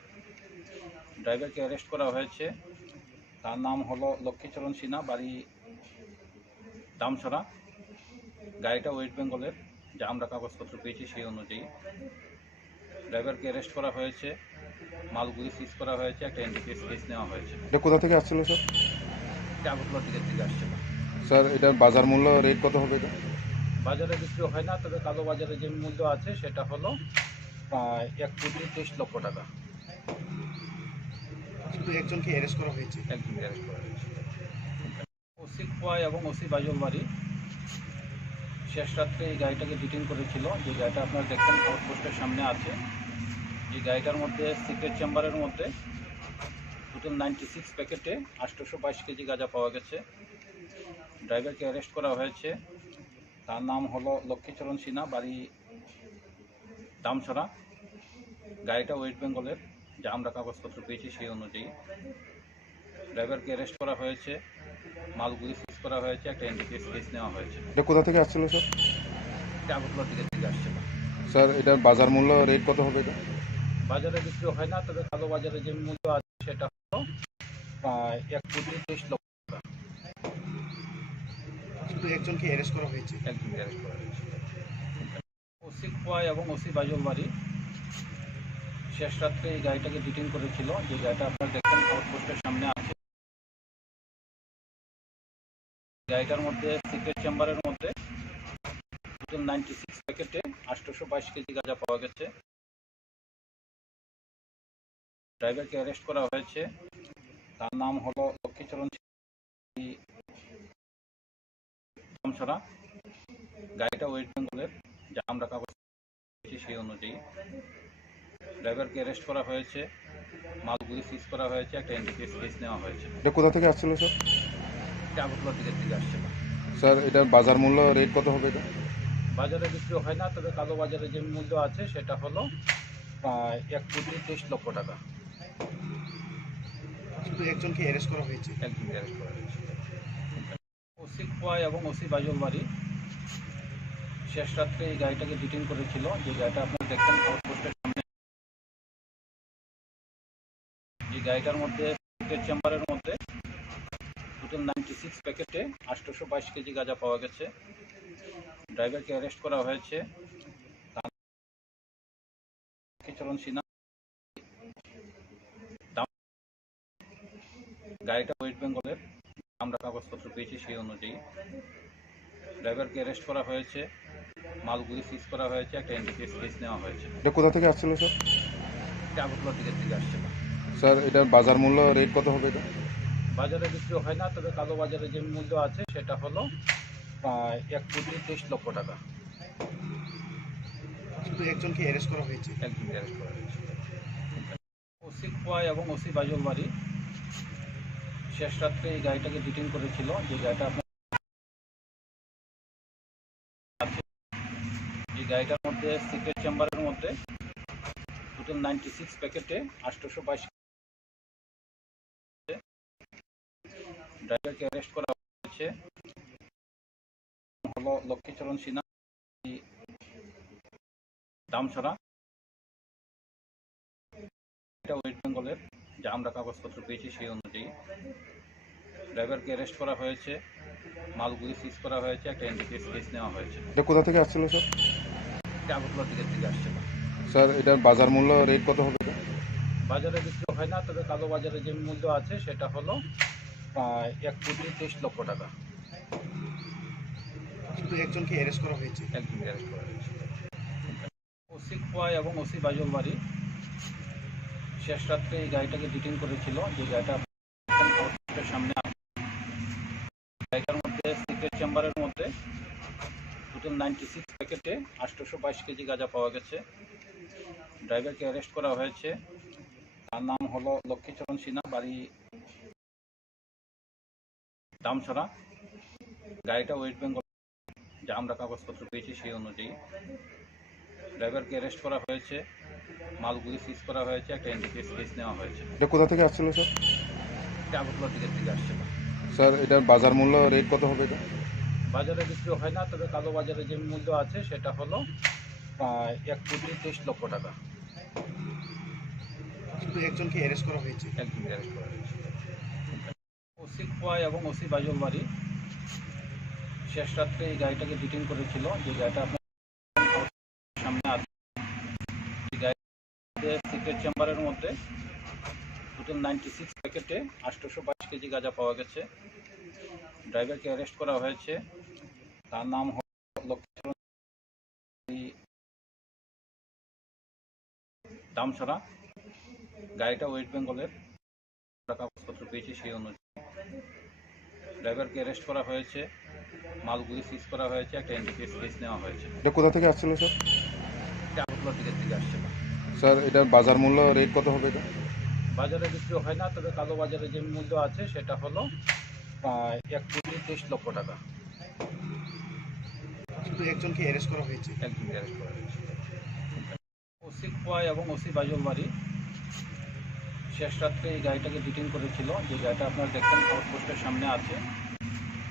ড্রাইভারকে অ্যারেস্ট করা হয়েছে। তার নাম হলো লক্ষ্মীচরণ সিনহা, বাড়ি দামছড়া। গাড়িটা ওয়েস্ট বেঙ্গলের, যা আমরা কাগজপত্র পেয়েছি সেই অনুযায়ী। ড্রাইভারকে অ্যারেস্ট করা হয়েছে, মালগুলি সিজ করা হয়েছে, একটা এনডিপিএস কেস নেওয়া হয়েছে। এটা কোথা থেকে আসছিল স্যার? এটা আগরতলা থেকে আসছিল। স্যার এটার বাজার মূল্য রেট কত হবে এটা? বাজারে বিক্রি হয় না, তবে কালো বাজারে যে মূল্য আছে সেটা হলো প্রায় 1,23,00,000 টাকা। কিন্তু একজনকে অ্যারেস্ট করা হয়েছে। একজনকে অ্যারেস্ট করা হয়েছে। ওসি কোয়া এবং ওসি বাজল বাড়ি শেষ রাত্রে এই গাড়িটাকে ডিটেইন করেছিল। যে গাড়িটা আপনারা দেখছেন আউটপোস্টের সামনে আছে। এই গাড়িটার মধ্যে সিক্রেট চেম্বারের মধ্যে টোটাল 96 প্যাকেটে 822 কেজি গাঁজা পাওয়া গেছে। ড্রাইভারকে অ্যারেস্ট করা হয়েছে। তার নাম হলো লক্ষ্মীচরণ সিনহা, বাড়ি দামছড়া। গাড়িটা ওয়েস্ট বেঙ্গলের, যা আমরা কাগজপত্র পেয়েছি সেই অনুযায়ী। ড্রাইভারকে অ্যারেস্ট করা হয়েছে, মালগুলি সিজ করা হয়েছে, একটা এনডিপিএস কেস নেওয়া হয়েছে। এটা কোথা থেকে আসছিল স্যার? এটা আগরতলা থেকে আসছে না। স্যার এটার বাজার মূল্য রেট কত হবে এটা? বাজারে বিক্রি হয় না, তবে কালো বাজারে যে মূল্য আছে সেটা হলো প্রায় 1,23,00,000 টাকা। শুধু একজনকে অ্যারেস্ট করা হয়েছে। একদিন অ্যারেস্ট করা হয়েছে। ওসি খোয়াই এবং ওসি বাইজল বাড়ি শেষ রাত্রে এই গাড়িটাকে ডিটেইন করেছিল। যে গাড়িটা আপনারা দেখছেন আউটপোস্টের সামনে আছে। গাড়িটার মধ্যে সিক্রেট চেম্বারের মধ্যে টোটাল 96 প্যাকেটে 822 কেজি গাঁজা পাওয়া গেছে। ড্রাইভারকে অ্যারেস্ট করা হয়েছে। তার নাম হলো লক্ষ্মীচরণ দামছড়া। গাড়িটা ওয়েস্ট বেঙ্গলের, যা আমরা কাগজ পেয়েছি সেই অনুযায়ী। ড্রাইভারকে অ্যারেস্ট করা হয়েছে, মালগুলি সিজ করা হয়েছে, একটা এনডিপিএস কেস নেওয়া হয়েছে। এটা কোথা থেকে আসছিল স্যার? এটা আগরতলা থেকে আসছে না। স্যার এটার বাজার মূল্য রেট কত হবে এটা? বাজারে বিক্রি হয় না, তবে কালো বাজারে যে মূল্য আছে সেটা হলো প্রায় 1,23,00,000 টাকা। শুধু একজনকে অ্যারেস্ট করা হয়েছে। একদিন অ্যারেস্ট করা হয়েছে। ওসি খোয়াই এবং ওসি বাইজল বাড়ি শেষ রাত্রে এই গাড়িটাকে ডিটেইন করেছিল। যে গাড়িটা আপনারা দেখছেন আউটপোস্টের সামনে। এই গাড়িটার মধ্যে সিক্রেট চেম্বারের মধ্যে টোটাল 96 প্যাকেটে 822 কেজি গাঁজা পাওয়া গেছে। ড্রাইভারকে অ্যারেস্ট করা হয়েছে। তার লক্ষ্মীচরণ সিনহা, গাড়িটা ওয়েস্ট বেঙ্গলের, আমরা কাগজপত্র পেয়েছি সেই অনুযায়ী। ড্রাইভারকে অ্যারেস্ট করা হয়েছে, মালগুলি সিজ করা হয়েছে, একটা এনডিপিএস কেস নেওয়া হয়েছে। এটা কোথা থেকে আসছিল স্যার? এটা আগরতলা থেকে আসছে না। স্যার এটার বাজার মূল্য রেট কত হবে এটা? বাজারে বিক্রি হয় না, তবে কালো বাজারে যে মূল্য আছে সেটা হলো প্রায় 1,23,00,000 টাকা। শুধু একজনকে অ্যারেস্ট করা হয়েছে। একদিন অ্যারেস্ট করা হয়েছে। ওসি খোয়াই এবং ওসি বাইজল বাড়ি শেষ রাত্রে এই গাড়িটাকে ডিটেইন করেছিল। যে গাড়িটা আপনার আছে। এই গাড়িটার মধ্যে সিক্রেট চেম্বারের মধ্যে টোটাল 96 প্যাকেটে 822 ড্রাইভারকে অ্যারেস্ট করা হয়েছে। হলো লক্ষ্মীচরণ সিনহা, দামছড়া। এটা ওয়েস্ট বেঙ্গলের, যা আমরা কাগজপত্র পেয়েছি সেই অনুযায়ী। ড্রাইভারকে অ্যারেস্ট করা হয়েছে, মালগুলি সিজ করা হয়েছে, একটা এনডিপিএস কেস নেওয়া হয়েছে। এটা কোথা থেকে আসছিল স্যার? এটা আগরতলা থেকে আসছে না। স্যার এটার বাজার মূল্য রেট কত হবে এটা? বাজারে বিক্রি হয় না, তবে কালো বাজারে যে মূল্য আছে সেটা হলো প্রায় 1,23,00,000 টাকা। শুধু একজনকে অ্যারেস্ট করা হয়েছে। একদিন অ্যারেস্ট করা হয়েছে। ওসি খোয়াই এবং ওসি বাইজল বাড়ি শেষ রাত্রে এই গাড়িটাকে ডিটেইন করেছিল। যে গাড়িটা আপনার সামনে আছে। গাড়িটার মধ্যে সিক্রেট চেম্বারের মধ্যে টোটাল 96 প্যাকেটে 822 কেজি গাঁজা পাওয়া গেছে। ড্রাইভারকে অ্যারেস্ট করা হয়েছে। তার নাম হলো লক্ষ্মীচরণ সিনহা, বাড়ি দামছড়া। গাড়িটা ওয়েস্ট বেঙ্গল, যা আমরা কাগজপত্র পেয়েছি সেই অনুযায়ী। ড্রাইভারকে অ্যারেস্ট করা হয়েছে, মালগুলি সিজ করা হয়েছে, একটা এনডিপিএস কেস নেওয়া হয়েছে। এটা কোথা থেকে আসছিল স্যার? এটা আগরতলা থেকে আসছে না। স্যার এটার বাজার মূল্য রেট কত হবে এটা? বাজারে বিক্রি হয় না, তবে কালো বাজারে যে মূল্য আছে সেটা হলো প্রায় 1,23,00,000 টাকা। শুধু একজনকে অ্যারেস্ট করা হয়েছে। একদিন অ্যারেস্ট করা হয়েছে। ওসি খোয়াই এবং ওসি বাইজল বাড়ি শেষ রাত্রে এই গাড়িটাকে ডিটেইন করেছিল। যে গাড়িটা আপনার সামনে আছে। এই গাড়িতে সিক্রেট চেম্বারের মধ্যে টোটাল 96 প্যাকেটে 822 কেজি গাঁজা পাওয়া গেছে। ড্রাইভারকে অ্যারেস্ট করা হয়েছে। তার নাম হলো লক্ষ্মীচরণ দামছড়া। গাড়িটা ওয়েস্ট বেঙ্গলের, আমরা কাগজপত্র পেয়েছি সেই অনুযায়ী। ড্রাইভারকে অ্যারেস্ট করা হয়েছে। মালগুলি সিজ করা হয়েছে, একটা এনডিপিএস কেস নেওয়া হয়েছে। এটা কোথা থেকে আসছিল স্যার? এটা আগরতলা থেকে আসছিল। স্যার এটার বাজার মূল্য রেট কত হবে এটা? বাজারে বিক্রি হয় না, তবে কালো বাজারে যে মূল্য আছে সেটা হলো 1,23,00,000 টাকা। শুধু একজনকে অ্যারেস্ট করা হয়েছে। একদিন অ্যারেস্ট করা হয়েছে। ওসি খোয়া এবং ওসি বাজলবাড়ি শেষ রাত্রে এই গাড়িটাকে ডিটেইন করেছিল। যে গাড়িটা আপনারা দেখছেন আউটপোস্টের সামনে আছে।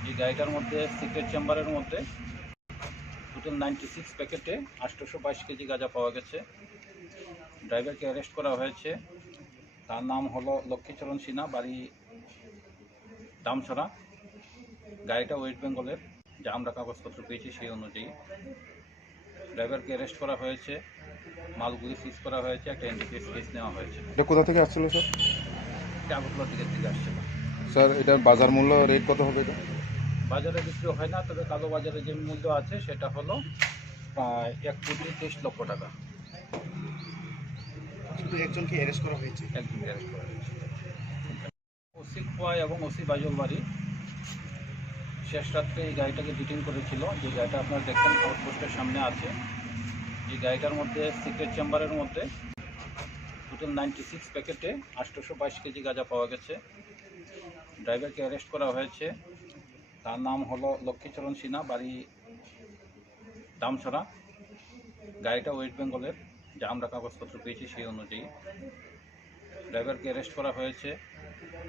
এই গাড়িটার মধ্যে সিক্রেট চেম্বারের মধ্যে টোটাল 96 প্যাকেটে 822 কেজি গাঁজা পাওয়া গেছে। ড্রাইভারকে অ্যারেস্ট করা হয়েছে। তার নাম হলো লক্ষ্মীচরণ সিনহা, বাড়ি দামছড়া। গাড়িটা ওয়েস্ট বেঙ্গলের, যা আমরা কাগজপত্র পেয়েছি সেই অনুযায়ী। ড্রাইভারকে অ্যারেস্ট করা হয়েছে, মালগুলি সিজ করা হয়েছে, একটা এনডিপিএস কেস নেওয়া হয়েছে। এটা কোথা থেকে আসছিল স্যার? এটা আগরতলা থেকে আসছিল। স্যার এটার বাজার মূল্য রেট কত হবে এটা? বাজারে বিক্রি হয় না, তবে কালো বাজারে যে মূল্য আছে সেটা হলো 1,23,00,000 টাকা। শুধু একজনকে অ্যারেস্ট করা হয়েছে। একদিন অ্যারেস্ট করা হয়েছে। ওসি খোয়া এবং ওসি বাজলবাড়ি শেষ রাত্রে এই গাড়িটাকে ডিটেইন করেছিল। যে গাড়িটা আপনারা দেখছেন আউটপোস্টের সামনে আছে। এই গাড়িটার মধ্যে সিক্রেট চেম্বারের মধ্যে টোটাল 96 প্যাকেটে 822 কেজি গাঁজা পাওয়া গেছে। ড্রাইভারকে অ্যারেস্ট করা হয়েছে। তার নাম হলো লক্ষ্মীচরণ সিনহা, বাড়ি দামছড়া। গাড়িটা ওয়েস্ট বেঙ্গলের, যা আমরা কাগজপত্র পেয়েছি সেই অনুযায়ী। ড্রাইভারকে অ্যারেস্ট করা হয়েছে,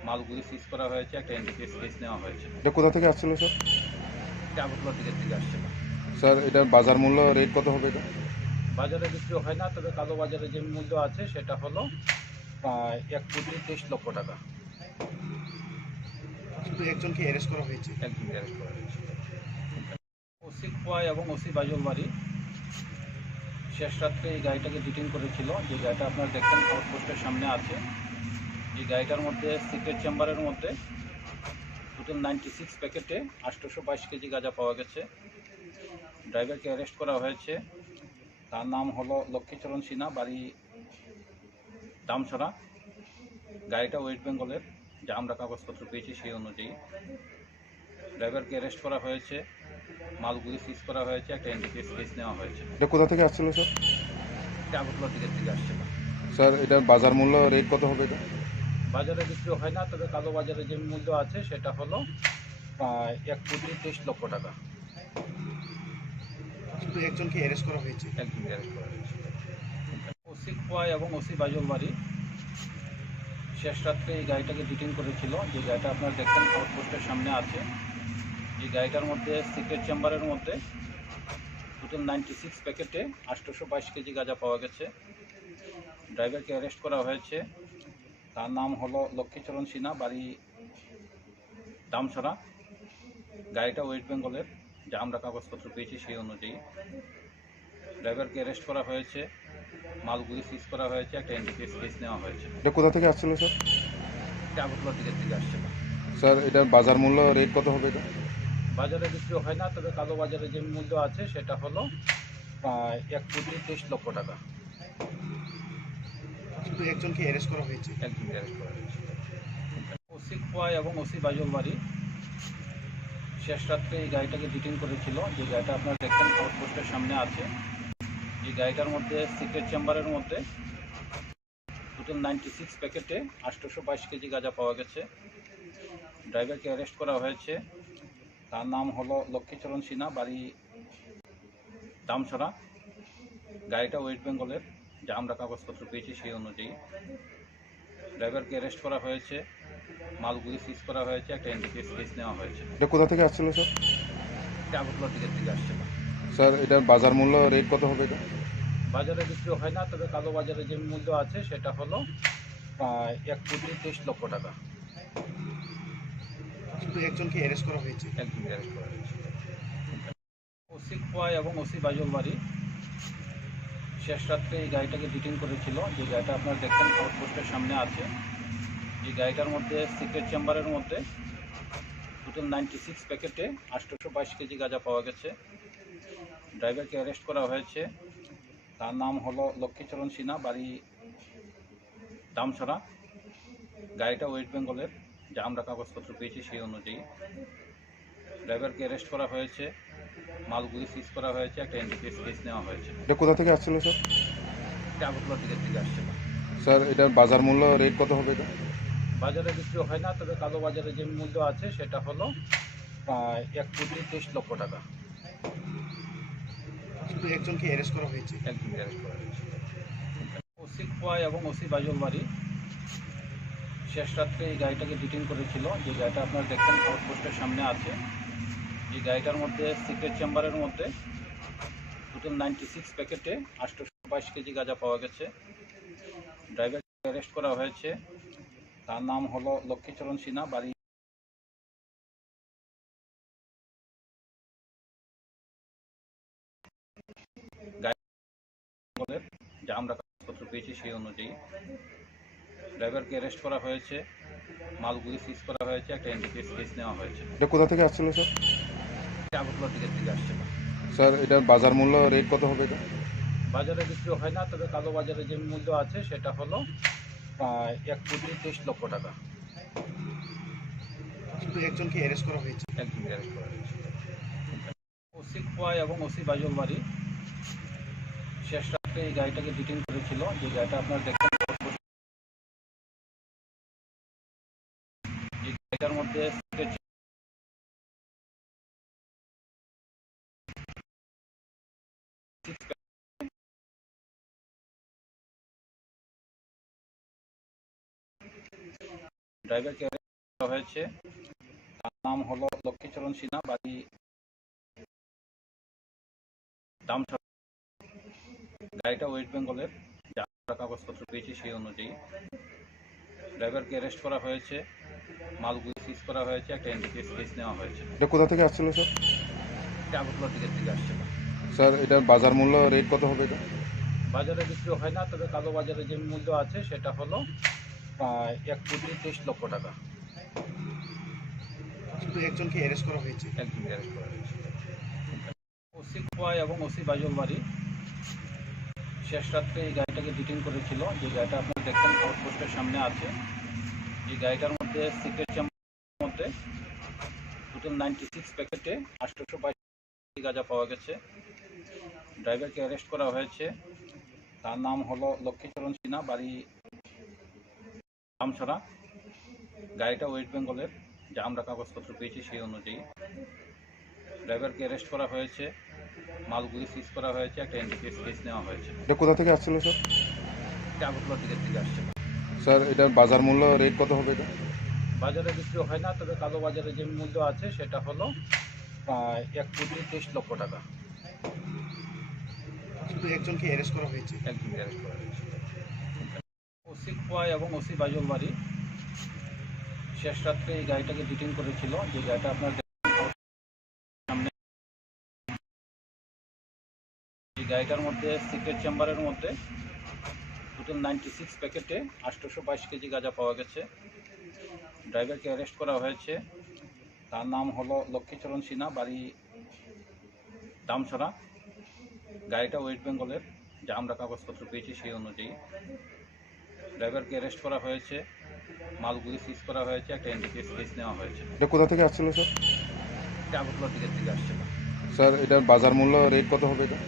মালগুলি সিজ করা হয়েছে, একটা এনডিপিএস কেস নেওয়া হয়েছে। এটা কোথা থেকে আসছিল স্যার? এটা আগরতলা থেকে আসছিল। স্যার এটার বাজার মূল্য রেট কত হবে এটা? বাজারে বিক্রি হয় না, তবে কালো বাজারে যে মূল্য আছে সেটা হলো 1,23,00,000 টাকা। শুধু একজনকে অ্যারেস্ট করা হয়েছে। একদিন অ্যারেস্ট করা হয়েছে। ওসি খোয়া এবং ওসি বাজলবাড়ি শেষ রাত্রে এই গাড়িটাকে ডিটেইন করেছিল। যে গাড়িটা আপনারা দেখছেন আউটপোস্টের সামনে আছে। এই গাড়িটার মধ্যে সিক্রেট চেম্বারের মধ্যে টোটাল 96 প্যাকেটে 822 কেজি গাঁজা পাওয়া গেছে। ড্রাইভারকে অ্যারেস্ট করা হয়েছে। তার নাম হলো লক্ষ্মীচরণ সিনহা, বাড়ি দামছড়া। গাড়িটা ওয়েস্ট বেঙ্গলের, যা আমরা কাগজপত্র পেয়েছি সেই অনুযায়ী। ড্রাইভারকে অ্যারেস্ট করা হয়েছে, মালগুলি সিজ করা হয়েছে, একটা এনডিপিএস কেস নেওয়া হয়েছে। এটা কোথা থেকে আসছিল স্যার? এটা আগরতলা থেকে আসছিল। স্যার এটার বাজার মূল্য রেট কত হবে এটা? বাজারে বিক্রি হয় না, তবে কালো বাজারে যে মূল্য আছে সেটা হলো 1,23,00,000 টাকা। শুধু একজনকে অ্যারেস্ট করা হয়েছে। একদিন অ্যারেস্ট করা হয়েছে। ওসি খোয়া এবং ওসি বাজলবাড়ি শেষ রাত্রে এই গাড়িটাকে ডিটেইন করেছিল। যে গাড়িটা আপনারা দেখছেন আউটপোস্টের সামনে আছে। এই গাড়িটার মধ্যে সিক্রেট চেম্বারের মধ্যে টোটাল 96 প্যাকেটে 822 কেজি গাঁজা পাওয়া গেছে। ড্রাইভারকে অ্যারেস্ট করা হয়েছে। তার নাম হলো লক্ষ্মীচরণ সিনহা, বাড়ি দামছড়া। গাড়িটা ওয়েস্ট বেঙ্গলের, যা আমরা কাগজপত্র পেয়েছি সেই অনুযায়ী। ড্রাইভারকে অ্যারেস্ট করা হয়েছে, মালগুলি সিজ করা হয়েছে, একটা এনডিপিএস কেস নেওয়া হয়েছে। এটা কোথা থেকে আসছিল স্যার? এটা আগরতলা থেকে আসছিল। স্যার এটার বাজার মূল্য রেট কত হবে এটা? বাজারে বিক্রি হয় না, তবে কালো বাজারে যে মূল্য আছে সেটা হলো 1,23,00,000 টাকা। শুধু একজনকে অ্যারেস্ট করা হয়েছে। একদিন অ্যারেস্ট করা হয়েছে। ওসি খোয়া এবং ওসি বাজলবাড়ি শেষ রাত্রে এই গাড়িটাকে ডিটেইন করেছিল। যে গাড়িটা আপনারা দেখছেন আউটপোস্টের সামনে আছে। এই গাড়িটার মধ্যে সিক্রেট চেম্বারের মধ্যে টোটাল 96 প্যাকেটে 822 কেজি গাঁজা পাওয়া গেছে। ড্রাইভারকে অ্যারেস্ট করা হয়েছে। তার নাম হলো লক্ষ্মীচরণ সিনহা, বাড়ি দামছড়া। গাড়িটা ওয়েস্ট বেঙ্গলের, যা আমরা কাগজপত্র পেয়েছি সেই অনুযায়ী। ড্রাইভারকে অ্যারেস্ট করা হয়েছে, মালগুলি সিজ করা হয়েছে, একটা এনডিপিএস কেস নেওয়া হয়েছে। এটা কোথা থেকে আসছিল স্যার? এটা আগরতলা থেকে আসছিল। স্যার এটার বাজার মূল্য রেট কত হবে এটা? বাজারে বিক্রি হয় না, তবে কালো বাজারে যে মূল্য আছে সেটা হলো 1,23,00,000 টাকা। শুধু একজনকে অ্যারেস্ট করা হয়েছে। একদিন অ্যারেস্ট করা হয়েছে। ওসি খোয়া এবং ওসি বাজলবাড়ি শেষ রাত্রে এই গাড়িটাকে ডিটেইন করেছিল। যে গাড়িটা আপনারা দেখছেন আউটপোস্টের সামনে আছে। এই গাড়িটার মধ্যে সিক্রেট চেম্বারের মধ্যে টোটাল 96 প্যাকেটে 822 কেজি গাঁজা পাওয়া গেছে। ড্রাইভারকে অ্যারেস্ট করা হয়েছে। তার নাম হলো লক্ষ্মীচরণ সিনহা, বাড়ি দামছড়া। গাড়িটা ওয়েস্ট বেঙ্গলের, যা আমরা কাগজপত্র পেয়েছি সেই অনুযায়ী। ড্রাইভারকে অ্যারেস্ট করা হয়েছে, মালগুলি সিজ করা হয়েছে, একটা এনডিপিএস কেস নেওয়া হয়েছে। এটা কোথা থেকে আসছিল স্যার? এটা আগরতলা দিকের থেকে আসছে। স্যার এটার বাজার মূল্য রেট কত হবে এটা? বাজারে বিক্রি হয় না, তবে কালো বাজারে যে মূল্য আছে সেটা হলো 1,23,00,000 টাকা। শুধু একজনকে অ্যারেস্ট করা হয়েছে। একজন অ্যারেস্ট করা হয়েছে। ওসি খোয়া এবং ওসি বাজল বাড়ি শেষ রাত্রে এই গাড়িটাকে ডিটেইন করেছিল। যে গাড়িটা আপনারা দেখছেন আউটপোস্টের সামনে আছে। এই গাড়িটার মধ্যে সিক্রেট চেম্বারের মধ্যে টোটাল 96 প্যাকেটে 822 কেজি গাঁজা পাওয়া গেছে। ড্রাইভারকে অ্যারেস্ট করা হয়েছে, তার নাম হলো লক্ষ্মীচরণ সিনহা, বাড়ি বলে, যা আমরা কাগজপত্র পেয়েছি সেই অনুযায়ী ড্রাইভারকে অ্যারেস্ট করা হয়েছে, মালগুলি সিজ করা হয়েছে, একটা এনডিপিএস কেস নেওয়া হয়েছে। এটা কোথা থেকে আসছিল স্যার? এটা আগরতলা দিকের থেকে আসছে। স্যার এটার বাজার মূল্য রেট কত হবে এটা? বাজারে বিক্রি হয় না, তবে কালো বাজারে যে মূল্য আছে সেটা হলো 1,23,00,000 টাকা। শুধু একজনকে অ্যারেস্ট করা হয়েছে। একজন অ্যারেস্ট করা হয়েছে। ওসি খোয়া এবং ওসি বাজল বাড়ি শেষ রাত্রে এই গাড়িটাকে ডিটেইন করেছিল। যে গাড়িটা আপনারা দেখছেন এই গাড়িটার মধ্যে ড্রাইভারকে অ্যারেস্ট করা হয়েছে, তার নাম হলো লক্ষ্মীচরণ সিনহা, বাড়ি দামছড়া। গাড়িটা ওয়েস্ট বেঙ্গলের, যা আমরা কাগজপত্র পেয়েছি সেই অনুযায়ী ড্রাইভারকে অ্যারেস্ট করা হয়েছে, মালগুলি সিজ করা হয়েছে, একটা এনডিপিএস কেস নেওয়া হয়েছে। এটা কোথা থেকে আসছিল স্যার? এটা আগরতলা দিকের থেকে আসছে। স্যার এটার বাজার মূল্য রেট কত হবে এটা? বাজারে বিক্রি হয় না, তবে কালো বাজারে যে মূল্য আছে সেটা হলো 1,23,00,000 টাকা। শুধু একজনকে অ্যারেস্ট করা হয়েছে। একজন অ্যারেস্ট করা হয়েছে। ওসি খোয়া এবং ওসি বাজল বাড়ি শেষ রাত্রে এই গাড়িটাকে ডিটেইন করেছিল। যে গাড়িটা আপনারা দেখছেন আউটপোস্টের সামনে আছে। এই গাড়িটার মধ্যে সিক্রেট চেম্বারের মধ্যে টোটাল 96 প্যাকেটে 822 কেজি গাঁজা পাওয়া গেছে। ড্রাইভারকে অ্যারেস্ট করা হয়েছে, তার নাম হলো লক্ষ্মীচরণ সিনহা, বাড়ি দামছড়া। গাড়িটা ওয়েস্ট বেঙ্গলের, যা আমরা কাগজপত্র পেয়েছি সেই অনুযায়ী ড্রাইভারকে অ্যারেস্ট করা হয়েছে, মালগুলি সিজ করা হয়েছে, একটা এনডিপিএস কেস নেওয়া হয়েছে। এটা কোথা থেকে আসছিল স্যার? এটা আগরতলা দিকের থেকে আসছে। স্যার এটার বাজার মূল্য রেট কত হবে এটা? বাজারে বিক্রি হয় না, তবে কালো বাজারে যে মূল্য আছে সেটা হলো 1,23,00,000 টাকা। শুধু একজনকে অ্যারেস্ট করা হয়েছে। একজন অ্যারেস্ট করা হয়েছে। ওসি খোয়া এবং ওসি বাজল বাড়ি শেষ রাত্রে এই গাড়িটাকে ডিটেইন করেছিল। যে গাড়িটা আপনারা দেখছেন সামনে, এই গাড়িটার মধ্যে সিক্রেট চেম্বারের মধ্যে টোটাল 96 প্যাকেটে 822 কেজি গাঁজা পাওয়া গেছে। ড্রাইভারকে অ্যারেস্ট করা হয়েছে, তার নাম হলো লক্ষ্মীচরণ সিনহা, বাড়ি দামছড়া। গাড়িটা ওয়েস্ট বেঙ্গলের, যা আমরা কাগজপত্র পেয়েছি সেই অনুযায়ী ড্রাইভারকে অ্যারেস্ট করা হয়েছে, মালগুলি সিজ করা হয়েছে, একটা এনডিপিএস কেস নেওয়া হয়েছে। এটা কোথা থেকে আসছিল স্যার? এটা আগরতলা দিকের থেকে আসছে। স্যার এটার বাজার মূল্য রেট কত হবে এটা?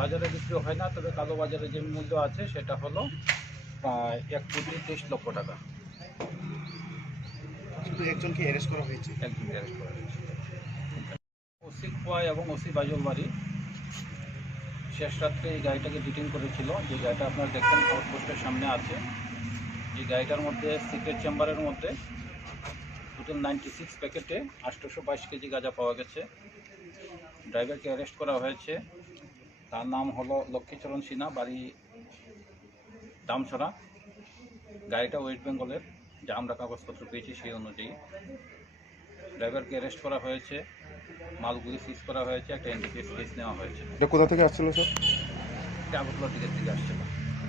বাজারে বিক্রি হয় না, তবে কালো বাজারে যে মূল্য আছে সেটা হলো 1,23,00,000 টাকা। শুধু একজনকে অ্যারেস্ট করা হয়েছে। একজন অ্যারেস্ট করা হয়েছে। ওসি খোয়া এবং ওসি বাজল বাড়ি শেষ রাত্রে এই গাড়িটাকে ডিটেইন করেছিল। যে গাড়িটা আপনারা দেখছেন আউটপোস্টের সামনে আছে। এই গাড়িটার মধ্যে সিক্রেট চেম্বারের মধ্যে টোটাল 96 প্যাকেটে 822 কেজি গাঁজা পাওয়া গেছে। ড্রাইভারকে অ্যারেস্ট করা হয়েছে, তার নাম হলো লক্ষ্মীচরণ সিনহা, বাড়ি দামছড়া। গাড়িটা ওয়েস্ট বেঙ্গলের, যা আমরা কাগজপত্র পেয়েছি সেই অনুযায়ী ড্রাইভারকে অ্যারেস্ট করা হয়েছে, মালগুলি সিজ করা হয়েছে, একটা এনডিপিএস কেস নেওয়া হয়েছে। এটা কোথা থেকে আসছিল স্যার? এটা আগরতলা দিকের থেকে আসছে।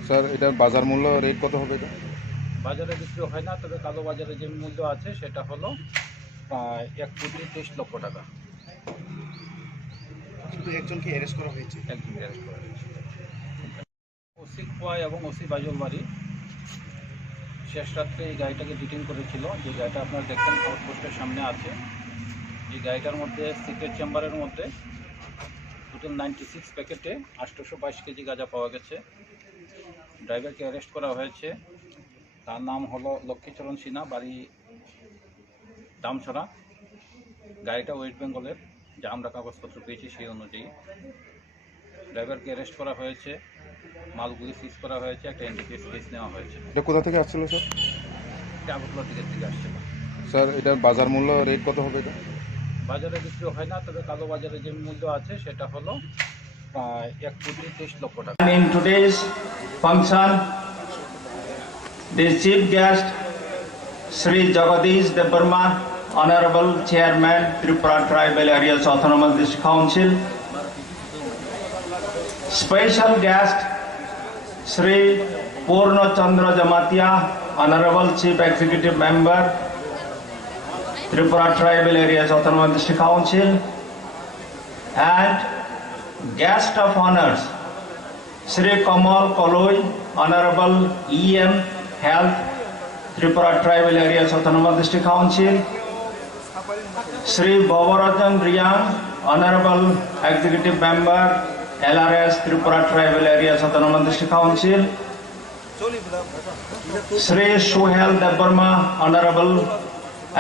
স্যার এটার বাজার মূল্য রেট কত হবে এটা? বাজারে বিক্রি হয় না, তবে কালো বাজারে যে মূল্য আছে সেটা হলো 1,23,00,000 টাকা। শুধু একজনকে অ্যারেস্ট করা হয়েছে। একজন অ্যারেস্ট করা হয়েছে। ওসি খোয়া এবং ওসি বাজল বাড়ি শেষ রাত্রে এই গাড়িটাকে ডিটেইন করেছিল। যে গাড়িটা আপনারা দেখছেন আউটপোস্টের সামনে আছে। এই গাড়িটার মধ্যে সিক্রেট চেম্বারের মধ্যে টোটাল 96 প্যাকেটে 822 কেজি গাঁজা পাওয়া গেছে। ড্রাইভারকে অ্যারেস্ট করা হয়েছে। তার নাম হলো লক্ষ্মীচরণ সিনহা, বাড়ি দামছড়া। গাড়িটা ওয়েস্ট বেঙ্গলের, যা আমরা কাগজপত্র পেয়েছি সেই অনুযায়ী। ড্রাইভারকে অ্যারেস্ট করা হয়েছে, মালগুলি সিজ করা হয়েছে, একটা এনডিপিএস কেস নেওয়া হয়েছে। এটা কোথা থেকে আসছিল স্যার? এটা আগরতলা দিকের থেকে আসছিল। স্যার এটার বাজার মূল্য রেট কত হবে এটা? বাজারে বিক্রি হয় না, তবে কালো বাজারে যে মূল্য আছে সেটা হলো প্রায় 1,23,00,000 টাকা। In today's function, the chief guest, Sri Jagadish Debarma, Honorable Chairman, Tripura Tribal Areas Autonomous District Council. Special guest, Sri Purna Chandra Jamatia, Honorable Chief Executive Member, Tripura Tribal Areas Autonomous District Council, and guest of honors, Sri Kamal Koloi, Honorable EM Health, Tripura Tribal Areas Autonomous District Council, Sri Bhavarajan Riyang, Honorable Executive Member, LRS, Tripura Tribal Areas Autonomous District Council, Sri Suhel Debarma, Honorable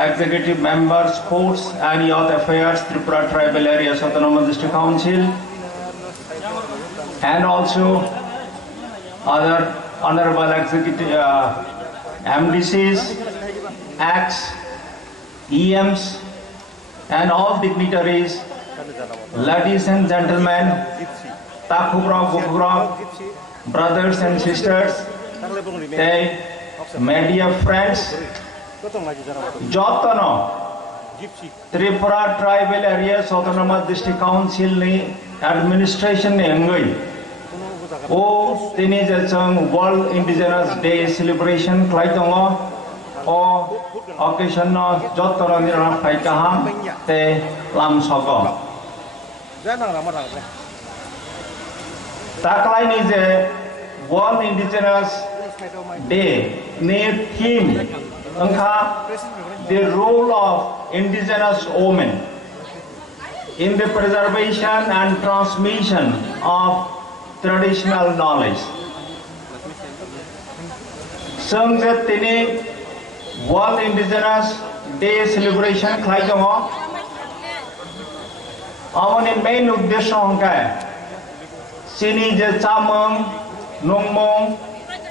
Executive Member, Sports and Youth Affairs, Tripura Tribal Areas Autonomous District Council, and also other honorable executive MDCs, acts, EMs, and all dignitaries, ladies and gentlemen, Takubra, Gupura, brothers and sisters, media friends, Jotano, Tripura Tribal Areas Autonomous District Council ni administration ni engai. O tini jachang World Indigenous Day celebration klai tongo. O occasion no jotano ni rang khai kaham te lam sogo. Taklai ni je World Indigenous Day ni theme angka the role of indigenous women in the preservation and transmission of traditional knowledge. Sangjet tini World Indigenous Day celebration khai jongo. Amoni main uddesho hongkai sini je chamang, nongmong,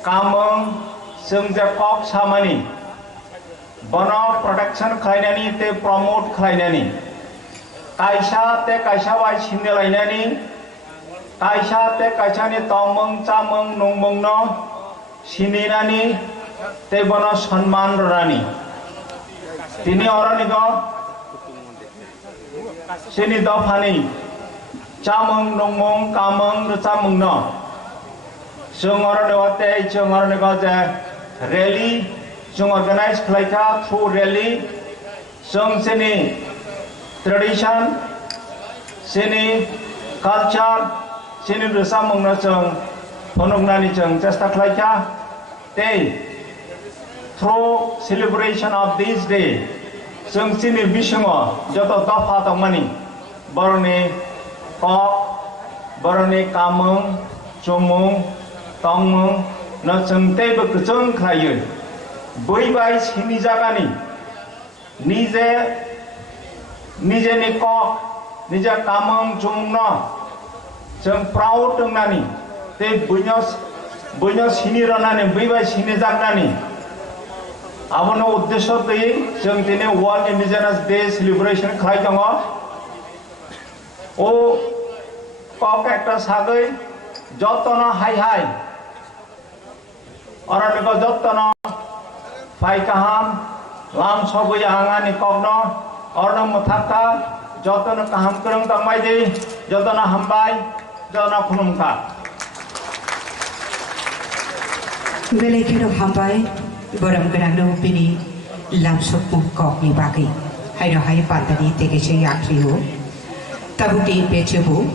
kamang, sangjet kok samani. Bono protection khlainani te promote khlainani. Kaisa te kaisa bai sinne lainani. Kaisa te kaisa ni tongmong, chamang, nongmong no sininani te bono sanman rani. Tini orani go sini dofani. Chamang, nongmong, kamang, chamang no. Sung orani wate sung orani go je rally. Sung organize khlaika through rally, sung sini tradition, sini culture, sini bersama mengna sung phonoknani sung chesta khlaika te through celebration of this day, sung sini bisongo joto dofa tongmani boroni kok, boroni kamung, chumung, tongmung na sung te bekujung khlayu. Boi bai sini jagani nije ni kok nije kamang chungno jeng proud tungnani te bunyos sini ranani boi bai sini jagnani abono uddesho tei jeng tini World Indigenous Day celebration khlai tongo. O kok ekta sagai jotono hai hai orani jotono Pai kaham, lam sogoy angani kogno, orno muthaka, jotono kaham kereng tamai di, jotono hambai, jotono khunumka. Belekero hambai, boram kerang no pini, lam sokung kok ni bagi, hai patani tege se yakriu. Tabuti pechebu,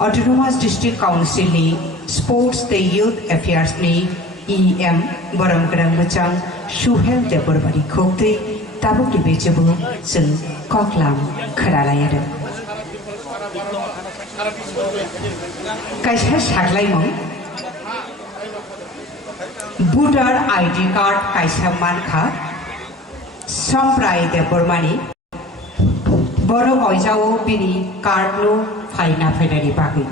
Autonomous District Council ni, Sports the Youth Affairs ni, EM boram kerang macam Suhel Debarmari Khokte tabuk di bejebu जों koklam खोनालाय आरो kaisa saklaimung voter ID card kaisa manka somprai debormani boro oijao bini card lo faina fainani bagi